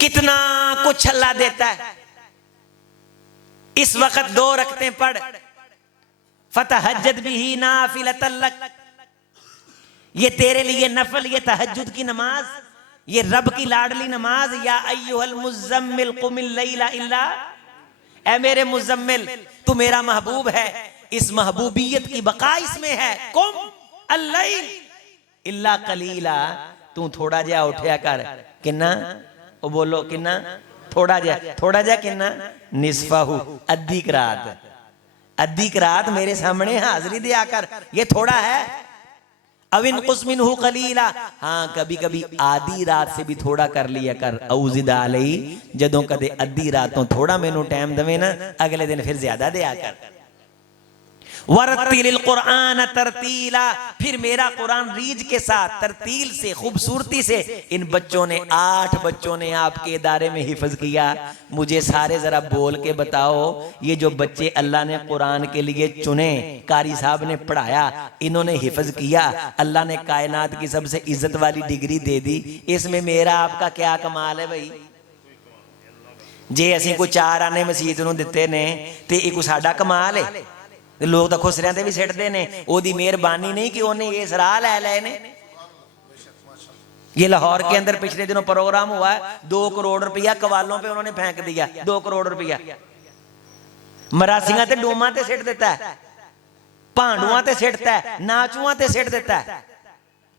कितना कुछ अल्लाह देता है। इस वक्त 2 रकतें पढ़, फतहज्जद बिही नाफिलतन लक, ये तेरे लिए नफल, ये तहज्जुद की नमाज, ये रब की लाडली नमाज। या अय्युहल मुज़म्मिल कुमिल लैला इल्ला, ऐ मेरे मुज़म्मिल तू मेरा महबूब है, इस महबूबियत की बका इसमें है, कुम अल्लैल इल्ला कलीला, तू थोड़ा जा उठया कर, किन्ना, ओ बोलो किन्ना, थोड़ा जा किन्ना, निस्फहु, अद्धी रात मेरे सामने हाजिरी दिया कर, ये थोड़ा है। अविन कुस्मिनहु कलीला, हाँ कभी कभी आधी रात से भी थोड़ा कर लिया कर। औजिदा अलई, जदों कदे अद्धी रातों थोड़ा मैनू टाइम दवे ना, अगले दिन फिर ज्यादा दिया कर। वरतिलिल कुरान तरतीला, फिर मेरा कुरान रीज के साथ, तरतील से, खूबसूरती से। इन बच्चों ने 8 बच्चों ने आपके इदारे में हिफ्ज किया, मुझे सारे जरा बोल के बताओ, ये जो बच्चे अल्लाह ने कुरान के लिए चुने, कारी साहब ने पढ़ाया, इन्होंने हिफ्ज किया, अल्लाह ने कायनात की सबसे इज्जत वाली डिग्री दे दी, इसमें मेरा आपका क्या कमाल है भाई। जे असीं कोई 4 आने मसीत नूं दित्ते ने ते इक साडा कमाल है, लोग तो खुसरियां ते भी सिटदे ने, ओदी मेहरबानी नहीं कि उन्हें इस राह लै लए ने। ये लाहौर के अंदर पिछले दिनों प्रोग्राम हुआ है, 2 करोड़ रुपया कवालों पे उन्होंने फेंक दिया, 2 करोड़ रुपया मरासियां ते डोमा ते सिट देता है, भांडुआं ते सिटता है, नाचुआं ते सिट देता है।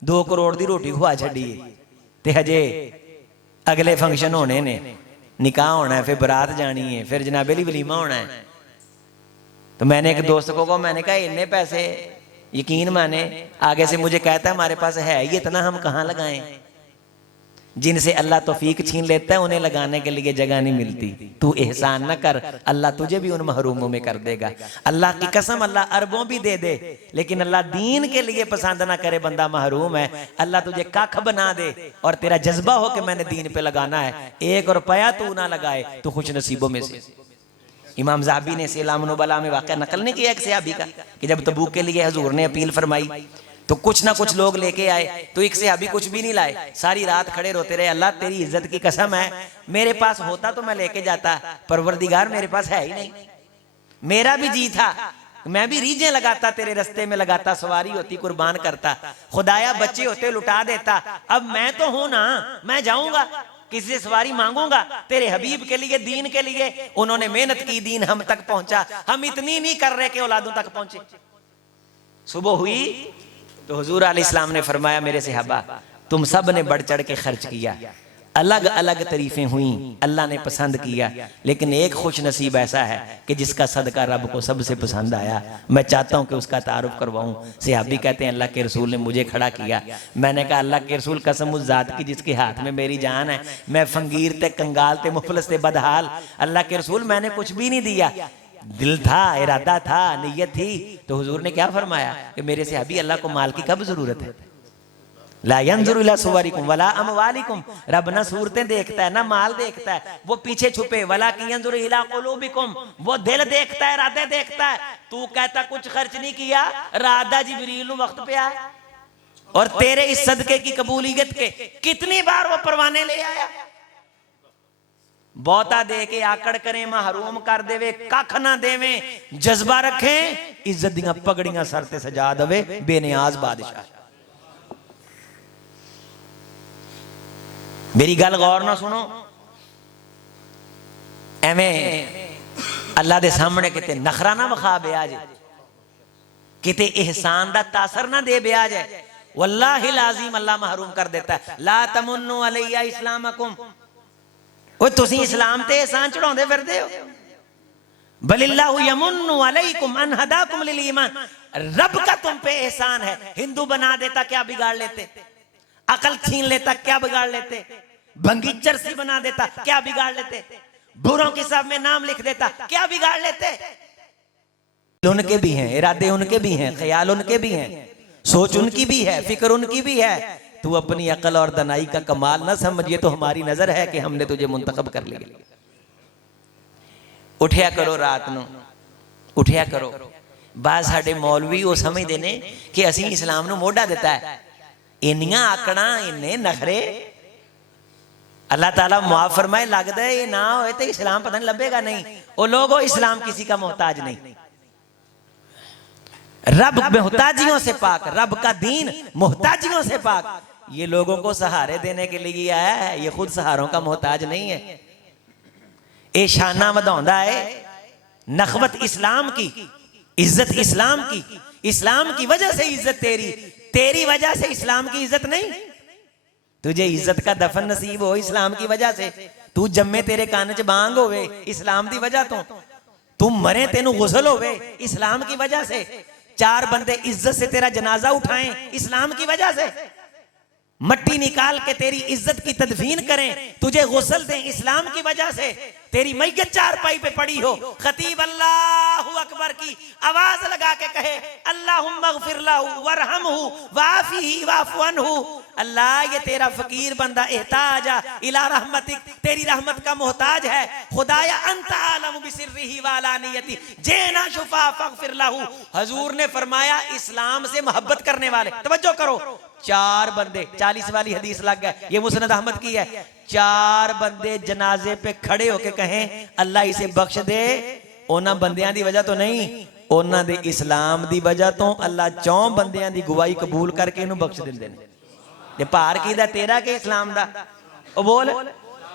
2 करोड़ दी रोटी खुआ छड़ी ते हजे अगले फंक्शन होने ने, निकाह होना है, फिर बारात जानी है, फिर जनाबेली वलीमा होना है। तो मैंने एक दोस्त को कहा, मैंने कहा इतने पैसे, यकीन माने आगे से मुझे कहता है हमारे पास है ये इतना, हम कहाँ लगाएं। जिनसे अल्लाह तौफीक छीन लेता है उन्हें लगाने के लिए जगह नहीं मिलती। तू एहसान न कर, अल्लाह तुझे भी उन महरूमों में कर देगा। अल्लाह की कसम, अल्लाह अरबों भी दे दे, लेकिन अल्लाह दीन के लिए पसंद ना करे, बंदा महरूम है। अल्लाह तुझे कख बना दे और तेरा जज्बा हो कि मैंने दीन पे लगाना है, 1 रुपया तू ना लगाए तो खुश नसीबों में से। इमाम ज़हाबी ने सीराम नुबला में वाक़या नकल नहीं किया एक सहाबी का कि जब तबूक के लिए हुजूर ने अपील फरमाई तो कुछ ना कुछ लोग लेके आए, तो एक सहाबी कुछ भी नहीं लाए, सारी रात खड़े रोते रहे, अल्लाह तेरी इज्जत की कसम है मेरे पास होता तो मैं लेके जाता, परवरदिगार मेरे पास है ही नहीं। मेरा भी जी था, मैं भी रीजें लगाता, तेरे रास्ते में लगाता, सवारी होती कुर्बान करता, खुदाया बच्चे होते लुटा देता। अब मैं तो हूं ना, मैं जाऊंगा किसी से सवारी मांगूंगा तेरे हबीब के लिए, दीन के लिए। उन्होंने मेहनत की, दीन हम तक पहुंचा, हम इतनी नहीं कर रहे कि औलादों तक पहुंचे। सुबह हुई तो हुजूर अलैहिस्सलाम ने फरमाया, मेरे सहाबा तुम सब ने बढ़ चढ़ के खर्च किया, अलग अलग तारीफें हुई, अल्लाह ने पसंद किया, लेकिन एक खुश नसीब ऐसा है कि जिसका सदका रब को सबसे पसंद आया। मैं चाहता हूं कि उसका तारुफ करवाऊं। सहाबी कहते हैं अल्लाह के रसूल ने मुझे खड़ा किया। मैंने कहा अल्लाह के रसूल कसम उस जात की जिसके हाथ में मेरी जान है, मैं फंगीर ते कंगाल ते मुफलस ते बदहाल, अल्लाह के रसूल मैंने कुछ भी नहीं दिया, दिल था, इरादा था, नीयत थी। तो हुजूर ने क्या फरमाया कि मेरे सहाबी अल्लाह को माल की कब जरूरत है? ला यंजुरु इला सुवरिकुम वला अमवालिकुम, रब ना सूरतें देखता है ना माल देखता है, वो पीछे छुपे, वला कि यंजुरु इला कुलूबिकुम, वो दिल देखता है, इरादे देखता है। तू कहता कुछ खर्च नहीं किया, राधा जिब्रील वक्त पे आया और तेरे इस सदके की कबूलियत के कितनी बार वो परवाने ले आया। बहुता दे के आकड़ करें, महरूम कर देवे, कख ना देवे, जज्बा रखें, इज्जत दियां पगड़ियां सर ते सजा देवे, बेनियाज बादशाह। मेरी गल गौर ना सुनो, एवें अल्लाह दे सामने किते नखरा ना विखा ब्याज, किते एहसान दा तासर ना दे ब्याज है। वल्लाहि लाजिम अल्लाह महरूम कर देता है। ला तमुन्नु अलैया इस्लामकुम, ओ तुसी इस्लाम ते एहसान चढ़ाउंदे फिरदे हो, बलिल्लाहु यमुन्नु अलैकुम अन हदाकुम लिल ईमान, रब का तुम पे एहसान है। हिंदू बना देता क्या बिगाड़ लेते, अकल छीन लेता क्या बिगाड़ लेते, भंगी चरसी बना देता क्या बिगाड़ लेते, बुरों की सब में नाम लिख देता क्या बिगाड़ लेते। उनके भी हैं, इरादे उनके भी हैं, ख्याल उनके भी हैं, सोच उनकी भी है, फिक्र उनकी भी है। तू अपनी अकल और दनाई का कमाल ना समझिए, तो हमारी नजर है कि हमने तुझे मुंतखब कर लिया। उठया करो रात नू, उठया करो। बाज साडे मौलवी वो समझते ने कि असी इस्लाम नू मोढ़ा दिता है, इन्नियां आकड़ा, इन्ने नखरे। अल्लाह ताला मुआफ फरमाए, लगता है ये ना होए तो इस्लाम पता नहीं लभेगा नहीं। वो लोगो इस्लाम किसी का मोहताज नहीं, रब मोहताजियों से पाक, रब का दीन मोहताजियों से पाक। ये लोगों को सहारे देने के लिए आया है, ये खुद सहारों का मोहताज नहीं है। ये शाना वधाउंदा है नखवत इस्लाम की, इज्जत इस्लाम की, इस्लाम की वजह से इज्जत तेरी, तेरी वजह से इस्लाम की इज्जत नहीं। तुझे इज्जत का दफन नसीब हो इस्लाम की वजह से, तू जम्मे तेरे कान च बांग होवे इस्लाम की वजह तो, तू मरे तेनू गुसल होवे इस्लाम की वजह से, चार बंदे इज्जत से तेरा जनाजा उठाएं इस्लाम की वजह से, मट्टी निकाल के तेरी इज्जत की तदफीन करें, तुझे गुसल दें इस्लाम की वजह से, तेरी मैयत चारपाई पे पड़ी हो, खतीब अल्लाहु अकबर की आवाज लगा के कहे अल्लाहुम्मा गफिर लहू वरहमहू वाफिही वाफु अन्हु। अल्लाह ये तेरा फकीर बंदा एहताज इला रहमतिक, तेरी रहमत का मोहताज है। खुदाया अंत आलम बिसिर्रिही वालानियती जेना शुफा फगफिर लहू। हुजूर ने फरमाया इस्लाम से मोहब्बत करने वाले, तवज्जो करो, चार बंदे, 40 वाली हदीस लग गए, ये मुस्नद अहमद की है, चार बंदे जनाजे पे खड़े होके कहें अल्लाह इसे बख्श दे, उन्हां बंदियां दी वजह तो नहीं, उन्हां दे इस्लाम दी वजह तो अल्लाह चौं बंदियां दी गवाही कबूल करके इन्हू बख्श दिंदे ने। ये भार कीदा, तेरा के इस्लाम दा? ओ बोल,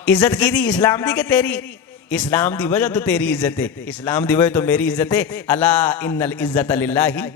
इज्जत कीदी इस्लाम दी के तेरी? इस्लाम दी वजह तो तेरी इज्जत है, इस्लाम दी वजह तो मेरी इज्जत है। अला इन्नल इज्जत लिल्लाही,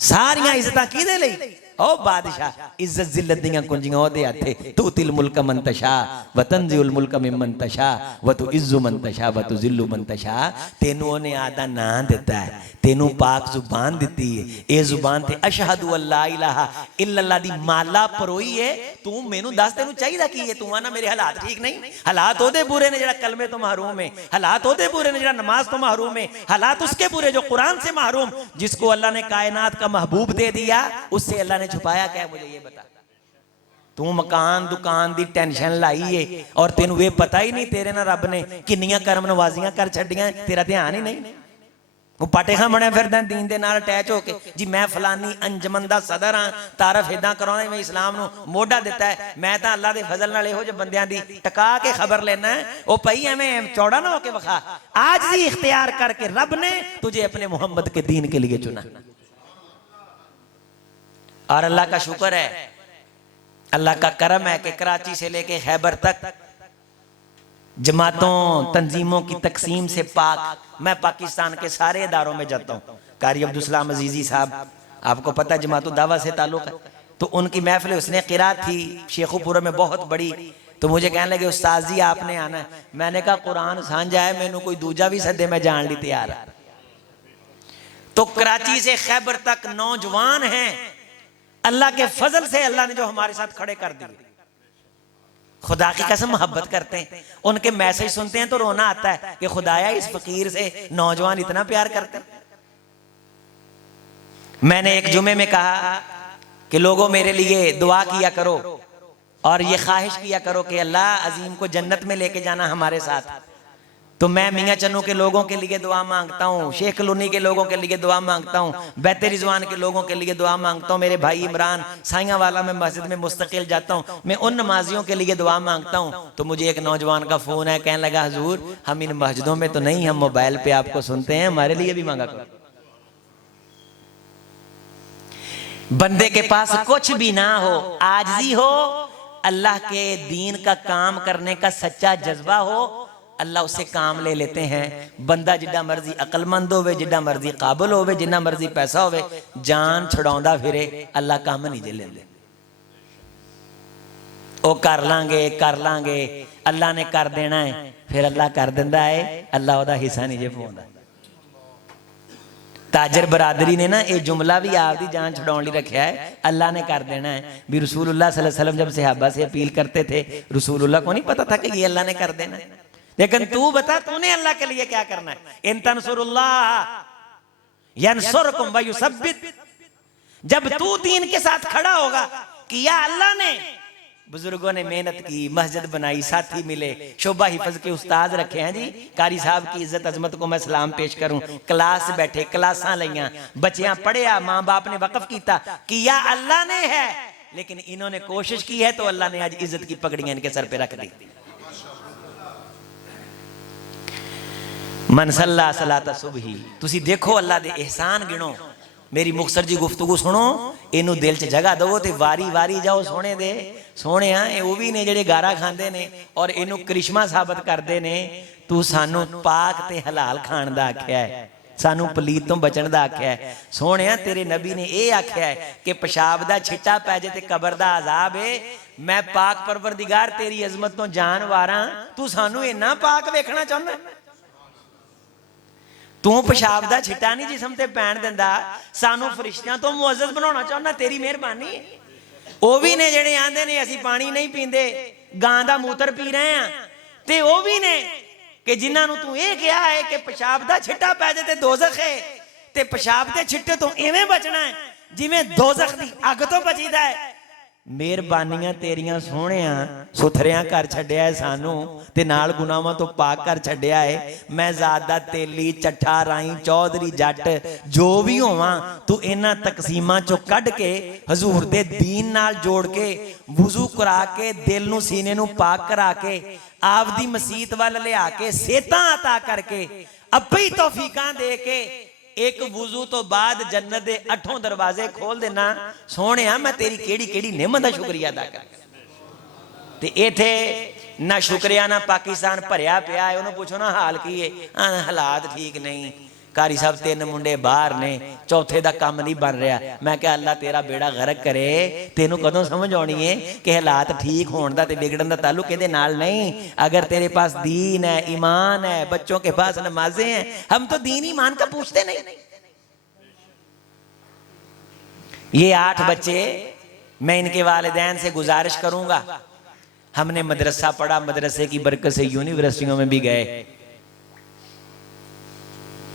सारियां इज्जतां किदे लई? ओ बादशाह, इज्जत जिल्लत दियां कुंजियां ओदे हथे, तू तिल मुल्क मन तशा व तंजिउल मुल्क मिमन तशा व तू इज्जु मन तशा व तू जिल्लु मन तशा। तेनू ओने आदा नाम दिता है, तेनू पाक जुबान दिती है, ए जुबान ते अशहदु अल्ला इलाहा इल्लल्लाह दी माला परोई है। तू मेनू दस तेनू चाहिदा की है? तू आना मेरे हालात ठीक नहीं, हालात ओदे बुरे ने जेड़ा कलमे तो महरूम है, हालात ओदे बुरे ने जेड़ा नमाज तो महरूम है, हालात उसके बुरे जो कुरान से महरूम। जिसको अल्लाह ने कायनात का महबूब दे दिया, उससे अल्लाह ने छुपाया क्या? मुझे ये बता। तू मकान दुकान दी टेंशन लाई है और तेनू ये पता ही नहीं तेरे ना रब ने किन्नियां करम नवाजियां कर छड्डियां, तेरा ध्यान ही नहीं। वो पाटेखा बनया फिरदा दीन दे नाल अटैच होके, जी मैं फलानी अंजमन दा सदर हां, तारफ इदां कराउणा, मैं इस्लाम नू मोढ़ा दिता है, मैं तां अल्लाह दे फजल नाल इहो जे बंदियां दी टका के खबर लेना है। ओ पई एवें चौड़ा ना होके वखा, आज ही इख्तियार करके रब ने तुझे अपने मोहम्मद के दीन के लिए चुना। और अल्लाह का शुक्र है, अल्लाह का करम है कि कराची से लेके खैबर तक जमातों तंजीमों की तकसीम से पाक मैं पाकिस्तान के सारे इदारों में जाता हूँ। कारी अब्दुल सलाम अजीजी साहब, आपको पता है जमातुल दावा से ताल्लुक है, तो उनकी महफिल उसने किरात थी शेखुपुरा में बहुत बड़ी, तो मुझे कहने लगे उस्ताद जी आपने आना है। मैंने कहा कुरान सांझा है, मैनू कोई दूजा भी सदे मैं जान ली तैयार। तो कराची से खैबर तक नौजवान हैं, अल्लाह के फजल से अल्लाह ने जो हमारे साथ खड़े कर दिए, खुदा की कसम मोहब्बत करते हैं। उनके मैसेज सुनते हैं तो रोना आता है कि खुदाया इस फकीर से नौजवान इतना प्यार करते हैं। मैंने एक जुमे में कहा कि लोगों मेरे लिए दुआ किया करो और ये ख्वाहिश किया करो कि अल्लाह अजीम को जन्नत में लेके जाना हमारे साथ। तो मैं मियाँ चन्नू के लोगों के लिए दुआ मांगता हूँ, शेख कॉलोनी के लोगों के लिए दुआ मांगता हूँ, बैत रिजवान के लोगों के लिए दुआ मांगता हूँ, मेरे भाई इमरान साइया वाला मैं मस्जिद में मुस्तकिल जाता हूँ, मैं उन नमाजियों के लिए दुआ मांगता हूँ। तो मुझे एक नौजवान का फोन है, कहने लगा हुजूर हम इन मस्जिदों में तो नहीं, हम मोबाइल पे आपको सुनते हैं, हमारे लिए भी मांगा करो। बंदे के पास कुछ भी ना हो, आजिज़ी हो, अल्लाह के दीन का काम करने का सच्चा जज्बा हो, अल्लाह उससे काम ले लेते हैं। बंदा जिड्डा मर्जी अकलमंद होवे, जिड्डा मर्जी काबिल होवे, जिन्ना मर्जी पैसा होवे, जान छुड़ाउंदा फिरे, अल्लाह काम नहीं जे लेंदे। ओ कर लांगे अल्लाह ने कर देना है, फिर अल्लाह कर दिंदा है, अल्लाह ओदा हिस्सा नहीं जे पाउंदा। ताजर बरादरी ने ना ये जुमला भी आपकी जान छुड़ाने लिए रखा है, अल्लाह ने कर देना है। भी रसूलुल्लाह सल्लल्लाहु अलैहि वसल्लम जब सहाबा से अपील करते थे, रसूलुल्लाह को नहीं पता था कि ये अल्लाह ने कर देना है। लेकिन तू बता तूने अल्लाह के लिए क्या करना है। इन तंसुरुल्लाह यंसुरकुम व युसब्बित, जब तू दीन के साथ खड़ा होगा कि या अल्लाह ने, बुजुर्गों ने मेहनत की, मस्जिद बनाई, साथी मिले, शोभा हिफज के उस्ताद रखे हैं जी, कारी साहब की इज्जत अजमत को मैं सलाम पेश करूं, क्लास बैठे, क्लासा लिया, बच्चियां पढ़िया, माँ बाप ने वक्फ किया कि या अल्लाह ने है, लेकिन इन्होंने कोशिश की है तो अल्लाह ने आज इज्जत की पगड़ियां इनके सर पे रख दी। मन सल्ला सलाता सुबही, तुसी देखो अल्लाह दे एहसान गिनो। मेरी मुखसर जी गुफ्तगू सुनो, इनू दिल च जगह दवो ते वारी वारी जाओ सोने दे। सोने वो भी ने जेड़े गारा खांदे ने और इनू करिश्मा साबित करते ने। तू सानू पाक ते हलाल खान दा आख्या है, सानू पलीत तो बचन दा आख्या है। सोने तेरे नबी ने यह आख्या है कि पेशाब दा छिट्टा पै जाए ते कबर दा अजाब है। मैं पाक परवरदिगार तेरी अजमत तो जान वारा, तू सानू इन्ना पाक वेखना चाहना। तू पेशाब दा छिट्टा नहीं जिसम ते पैन दिंदा, सानू फरिश्तियां तो मुअज्जज बनाना चाहना, तेरी मेहरबानी। वो भी ने जेड़े आंदे ने असी पानी नहीं पींदे, गां दा मूत्र पी रहे हैं, ते वो भी ने कि जिन्हां तू ये कहा है कि पेशाब दा छिट्टा पै जाए ते दोजख है, ते पेशाब दे छिट्टे तो इवें बचना है जिवें दोजख दी अग तो बचीदा है। मेहरबानियां तेरियां सोहणिया, सुथरियां कर छड्डिया है सानू ते नाल गुनाहां तो पाक कर छड्डिया है। मैं जात दा तेली चट्ठा राई चौधरी जट जो भी होवां, तू इन्हां तकसीमां चों कढ के हजूर दे दीन नाल जोड़ के वुजू करा के दिल नू सीने नू पाक करा के आपदी मसीत वाल लिया के सेहतां अता करके अपे ही तौफीकां दे के एक वुजू तो बाद जन्नत दे 8 दरवाजे खोल देना। सोने मैं तेरी केड़ी केड़ी नेमत दा शुक्रिया अदा कर। ते इथे ना शुक्रिया ना पाकिस्तान भरिया पिया है। उन्होंने पूछो ना हाल की है, हालात ठीक नहीं, कारी साहब 3 मुंडे बाहर ने, चौथे दा काम नहीं बन रहा। मैं क्या अल्लाह तेरा बेड़ा गर्क करे, तेनू कदों समझ आनी है कि हालात ठीक होने दा ते बिगड़न दा ताल्लुक इहदे नाल नहीं। अगर तेरे पास दीन है, ईमान है, बच्चों के पास नमाजें हैं, हम तो दीन ईमान का पूछते नहीं। ये 8 बच्चे, मैं इनके वालिदैन से गुजारिश करूंगा, हमने मदरसा पढ़ा, मदरसे की बरकत से यूनिवर्सिटियों में भी गए,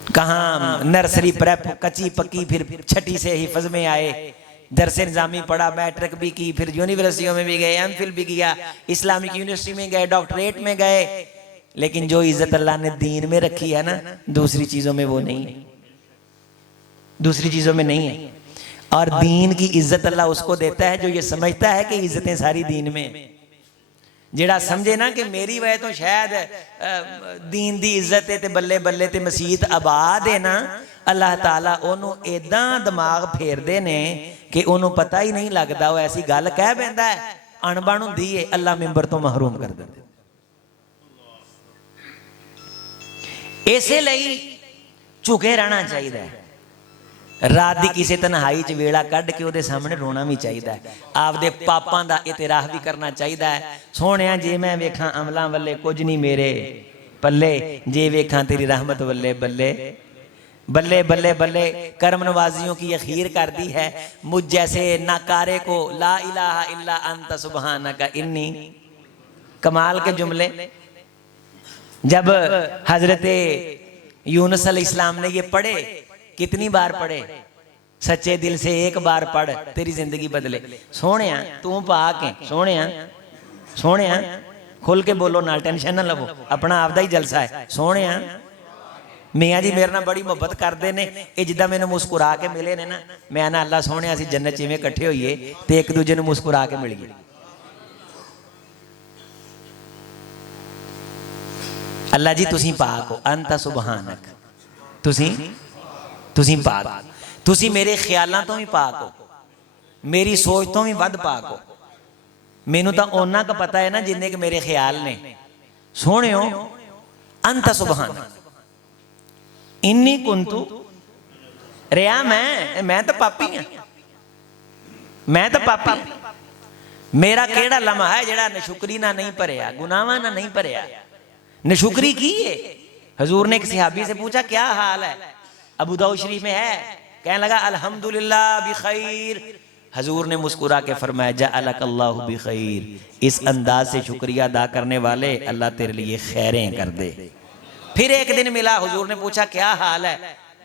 कहाँ नर्सरी प्रेप कच्ची पक्की, फिर 6ठी से हिफज में आए, दरसे निजामी पढ़ा, मैट्रिक भी की, फिर यूनिवर्सिटियों में भी गए, एमफिल भी किया, इस्लामिक यूनिवर्सिटी में गए, डॉक्टरेट में गए। लेकिन जो इज्जत अल्लाह ने दीन में रखी है ना, दूसरी चीजों में वो नहीं है, दूसरी चीजों में नहीं है। और दीन की इज्जत अल्लाह उसको देता है जो ये समझता है कि इज्जतें सारी दीन में। जेड़ा समझे ना कि मेरी वजह तो शायद दीन दी इज्जत है ते बल्ले बल्ले ते मसीत आबाद है ना, अल्लाह ताला ओनू इदां दिमाग फेरदे ने कि ओनू पता ही नहीं लगता। वो ऐसी गल कह बैठा है, अणबण हुंदी है, अल्लाह मिंबर तो महरूम कर देंदे। इसे लई झुके रहना चाहिए। रात की किसी तन्हाई च वेला कढ़ के उहदे सामने रोना भी चाहिए है, आपदे पापां दा इतराफ भी करना चाहिए है। सोहणिया जे मैं वेखां अमलां वल्ले कुछ नहीं मेरे पल्ले, जे वेखां तेरी रहमत वल्ले बल्ले बल्ले बल्ले बल्ले। कर्म नवाजियों की अखीर कर दी है, मुझ जैसे नाकारे को ला इलाहा इल्ला अंत सुबहानका इन्नी। कमाल के जुमले। जब हजरत यूनुस अलैहिस्सलाम ने ये पढ़े, कितनी बार पढ़े? सच्चे दिल से एक बार पढ़, तेरी जिंदगी बदले। सोहणिया तू पाक है, सोहणिया सोहणिया खुल के बोलो, नाल टेंशन ना लवो, अपना आपदा ही जलसा है। सोहणिया मियाँ जी मेरे नाल बड़ी मुहब्बत करते हैं, ये जिद्दां मैनूं मुस्कुरा के मिले ने ना, मैं ना अल्लाह सोहणिया असीं जन्नत च इवें इकट्ठे होइए ते एक दूजे नूं मुस्कुरा के मिलीए। अल्लाह जी तुसीं पाक हो, अंत सुबहानक, तुसीं पाक, तुसीं मेरे ख्यालों तो भी पाक हो, मेरी सोच तो भी वध पाक हो। मैनू तो ओना का पता है ना जिन्ने के मेरे ख्याल ने। सोहणियो अंत सुबहानक इन्नी कुंतु रिया, मैं तो पापी हाँ, मैं तो पापी। मेरा केड़ा लम्हा है जेड़ा नशुकरी ना नहीं भरिया, गुनाहां ना नहीं भरिया। नशुकरी की है? हजूर ने एक सहाबी से पूछा क्या हाल है? अबू दाऊद शरीफ में है, कहने लगा अल्हम्दुलिल्लाह बिखैर। हजूर ने मुस्कुरा के फरमाया जअलकल्लाहु बिखैर, इस अंदाज से शुक्रिया अदा करने वाले अल्लाह तेरे लिए खैरें कर दे। फिर एक दिन मिला, हुजूर ने पूछा क्या हाल है?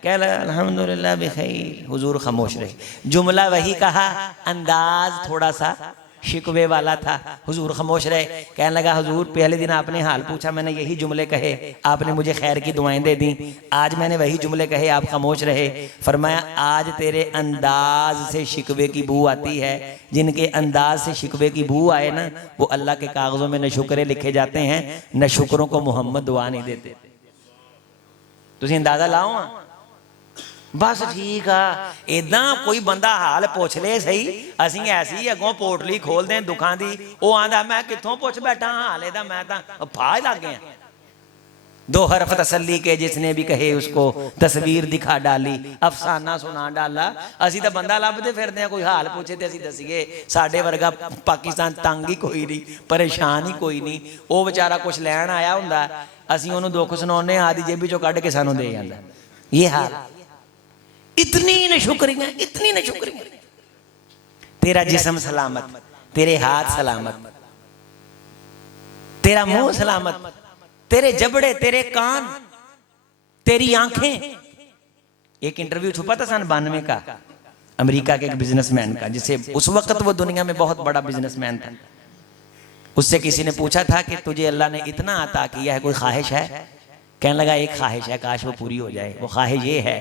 कह लगा अल्हम्दुलिल्लाह बिखैर। हुजूर खामोश रहे, जुमला वही कहा, अंदाज थोड़ा सा शिकवे वाला था। हुजूर खामोश रहे, कहने लगा हुजूर पहले दिन आपने हाल पूछा, मैंने यही जुमले कहे, आपने मुझे खैर की दुआएं दे दी। आज मैंने वही जुमले कहे, आप खामोश रहे। फरमाया आज तेरे अंदाज से शिकवे की बू आती है। जिनके अंदाज से शिकवे की बू आए ना, वो अल्लाह के कागजों में नशुक्रे लिखे जाते हैं, नशुक्रों को मोहम्मद दुआ नहीं देते। तुसीं अंदाजा लाओ। बस ठीक आ, इदा कोई बंदा हाल पुछ ले सही, असी ऐसी अगों पोटली खोल दें दुखा दी, वो आंदा मैं कितों पुछ बैठा हाल एदा, मैं तो फाज लग गया। दो हरफ तसल्ली के जिसने भी कहे उसको तस्वीर दिखा डाली, अफसाना सुना डाला। असी तो बंदा लभदे फिरदे हैं, कोई हाल पूछे तो असी दसीए। साडे वर्गा पाकिस्तान तंग ही कोई नहीं, परेशान ही कोई नहीं। वो बेचारा कुछ लैन आया हुंदा, असी उन्होंने दुख सुनाने, आदि जेबी चों कढ़ के सानू दे जांदा। ये हाल। इतनी नशुक्रियां, इतनी नशुक्रियां। तेरा जिस्म सलामत, तेरे हाथ सलामत, तेरा मुंह सलामत, तेरे जबड़े, तेरे कान, तेरी आंखें। एक इंटरव्यू छुपा था सन 92 का, अमेरिका के एक बिजनेसमैन का, जिसे उस वक्त वो दुनिया में बहुत बड़ा बिजनेसमैन था। उससे किसी ने पूछा था कि तुझे अल्लाह ने इतना अता किया है, कोई ख्वाहिश है? कहने लगा एक ख्वाहिश है, काश वो पूरी हो जाए। वो ख्वाहिश ये है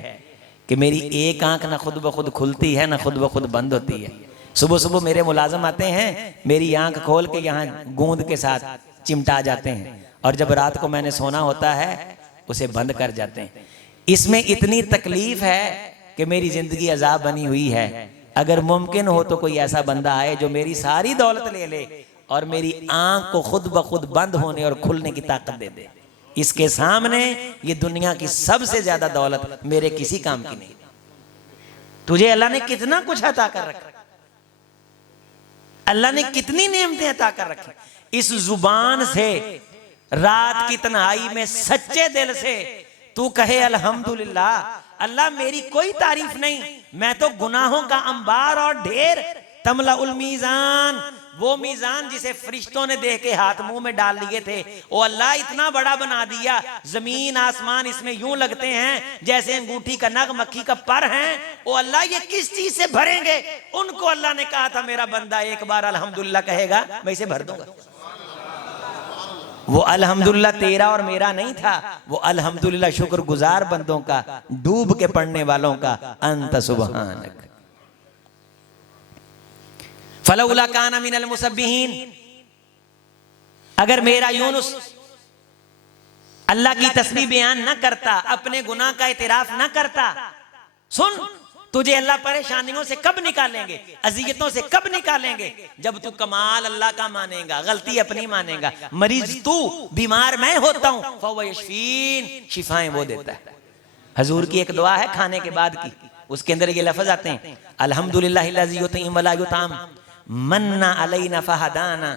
कि मेरी एक आंख ना खुद ब खुद खुलती है ना खुद ब खुद बंद होती है। सुबह सुबह मेरे मुलाजिम आते हैं, मेरी आंख खोल के यहाँ गूंद के साथ चिमटा जाते हैं, और जब रात को मैंने सोना होता है उसे बंद कर जाते हैं। इसमें इतनी तकलीफ है कि मेरी जिंदगी अजाब बनी हुई है। अगर मुमकिन हो तो कोई ऐसा बंदा आए जो मेरी सारी दौलत ले ले और मेरी आंख को खुद ब खुद बंद होने और खुलने की ताकत दे दे। इसके सामने ये दुनिया की सबसे ज्यादा दौलत मेरे किसी काम की नहीं। तुझे अल्लाह ने कितना कुछ अता कर रखा, अल्लाह ने कितनी नेमतें अता कर रखी। इस जुबान से रात की तन्हाई में सच्चे दिल से तू कहे अल्हम्दुलिल्लाह, अल्लाह मेरी कोई तारीफ नहीं, मैं तो गुनाहों का अंबार और ढेर। तमलाउल मीजान, वो मीजान जिसे फरिश्तों ने देख के हाथ मुंह में डाल लिए थे, वो अल्लाह इतना बड़ा बना दिया, जमीन आसमान इसमें यूं लगते हैं जैसे अंगूठी का नग मक्खी का पर है। वो अल्लाह ये किस चीज से भरेंगे? उनको अल्लाह ने कहा था मेरा बंदा एक बार अल्हम्दुलिल्लाह कहेगा मैं इसे भर दूंगा। वो अल्हम्दुलिल्लाह तेरा और मेरा नहीं था, वो अल्हम्दुलिल्लाह शुक्रगुजार बंदों का, डूब के पढ़ने वालों का। अंत सुबहानक फलौला काना मिनल मुसब्बिहीन, अगर मेरा यूनुस अल्लाह की तस्बीह बयान न करता, अपने गुनाह का इतराफ न करता। सुन, तुझे अल्लाह परेशानियों से कब निकालेंगे, अजियतों से कब निकालेंगे? जब तू कमाल अल्लाह का मानेगा, गलती अपनी मानेगा। मरीज तू, बीमार मैं होता हूं, फहुव यशफीन, शिफाएं वो देता है। हजूर की एक दुआ है खाने के बाद की, उसके अंदर ये लफ्ज आते हैं, अल्हम्दुलिल्लाहिल्लज़ी युतईम वला युताम, मन्ना अलैना फहदाना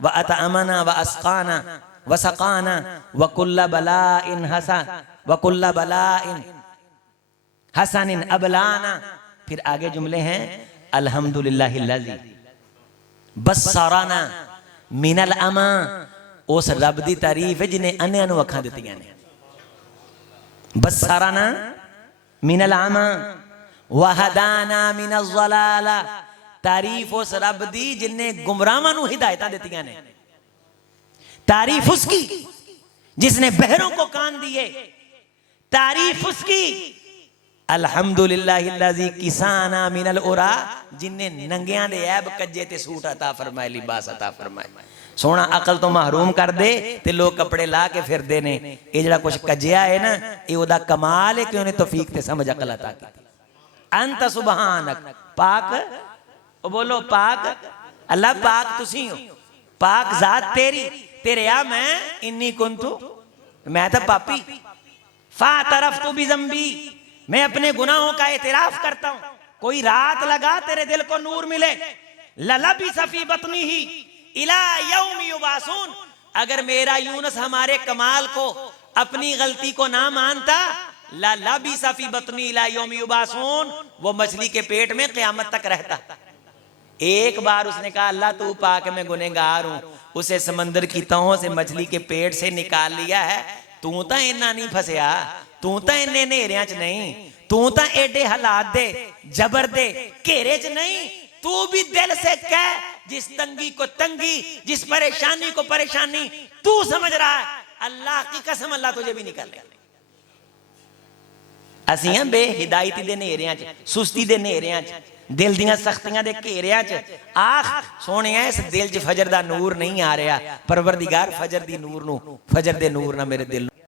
व अतअमना व अस्काना व सकाना व कुल्ला बलाइन हसनिन अबलाना। फिर आगे जुमले हैं, अल्हम्दुलिल्लाहिल्लज़ी बस्सराना मिनल अमा, उस रब दी तारीफ है जिन्हें अन्या नूं अखां दित्तियां ने। बस्सराना मिनल अमा वहदाना मिनज़ ज़लाला, तारीफ उस रब दी जिन्हें गुमराहां नूं हिदायतां दित्तियां ने। तारीफ उसकी जिसने बहरों को कान दिए, तारीफ उसकी अल्हम्दुलिल्लाहिल्लज़ी किसाना मिनल उरा, जिन्हें नंगियां दे ऐब कज्जे ते सूट अता फरमाए, लिबास अता फरमाए। सोना अकल तो महरूम कर दे ते लोग कपड़े ला के फिरदे ने। ये जड़ा कुछ कज्जिया है ना, ये ओदा कमाल है कि उन्हें तौफीक ते समझ अकल अता की। अंत सुबहानक, पाक ओ बोलो पाक, अल्लाह पाक तुसी हो, पाक जात तेरी, तेरे या मैं इन्नी कुंतु, मैं तो पापी। फा तरफ तू भी जम्बी, मैं अपने गुनाहों का एतराफ करता हूं। कोई रात लगा तेरे दिल को नूर मिले, ललबी सफी बतनी ही इला यौम युबासून। अगर मेरा यूनुस हमारे कमाल को, अपनी गलती को ना मानता, ललबी सफी बतनी इला यौम युबासून, वो मछली के पेट में क़यामत तक रहता। एक बार उसने कहा अल्लाह तू पाक मैं गुनहगार हूं, उसे समंदर की तहों से मछली के पेट से निकाल लिया है। तू तो इन्ना नहीं फसया, तू तो इन्ने नेहरियां च नहीं, तू तो एडे हालात दे जबर दे घेरे च नहीं। तू भी दिल से कह, जिस तंगी को तंगी, जिस परेशानी को परेशानी तू समझ रहा है, अल्लाह की कसम अल्लाह तुझे भी निकालेगा। असी हां बेहिदायती दे नेहरियां च, सुस्ती दे नेहरियां च, दिल दियां सख्तियां दे घेरियां च। आख सोने इस दिल च फजर दा नूर नहीं आ रहा, परवरदिगार फजर दी नूर नू, फजर दे नूर ना मेरे दिल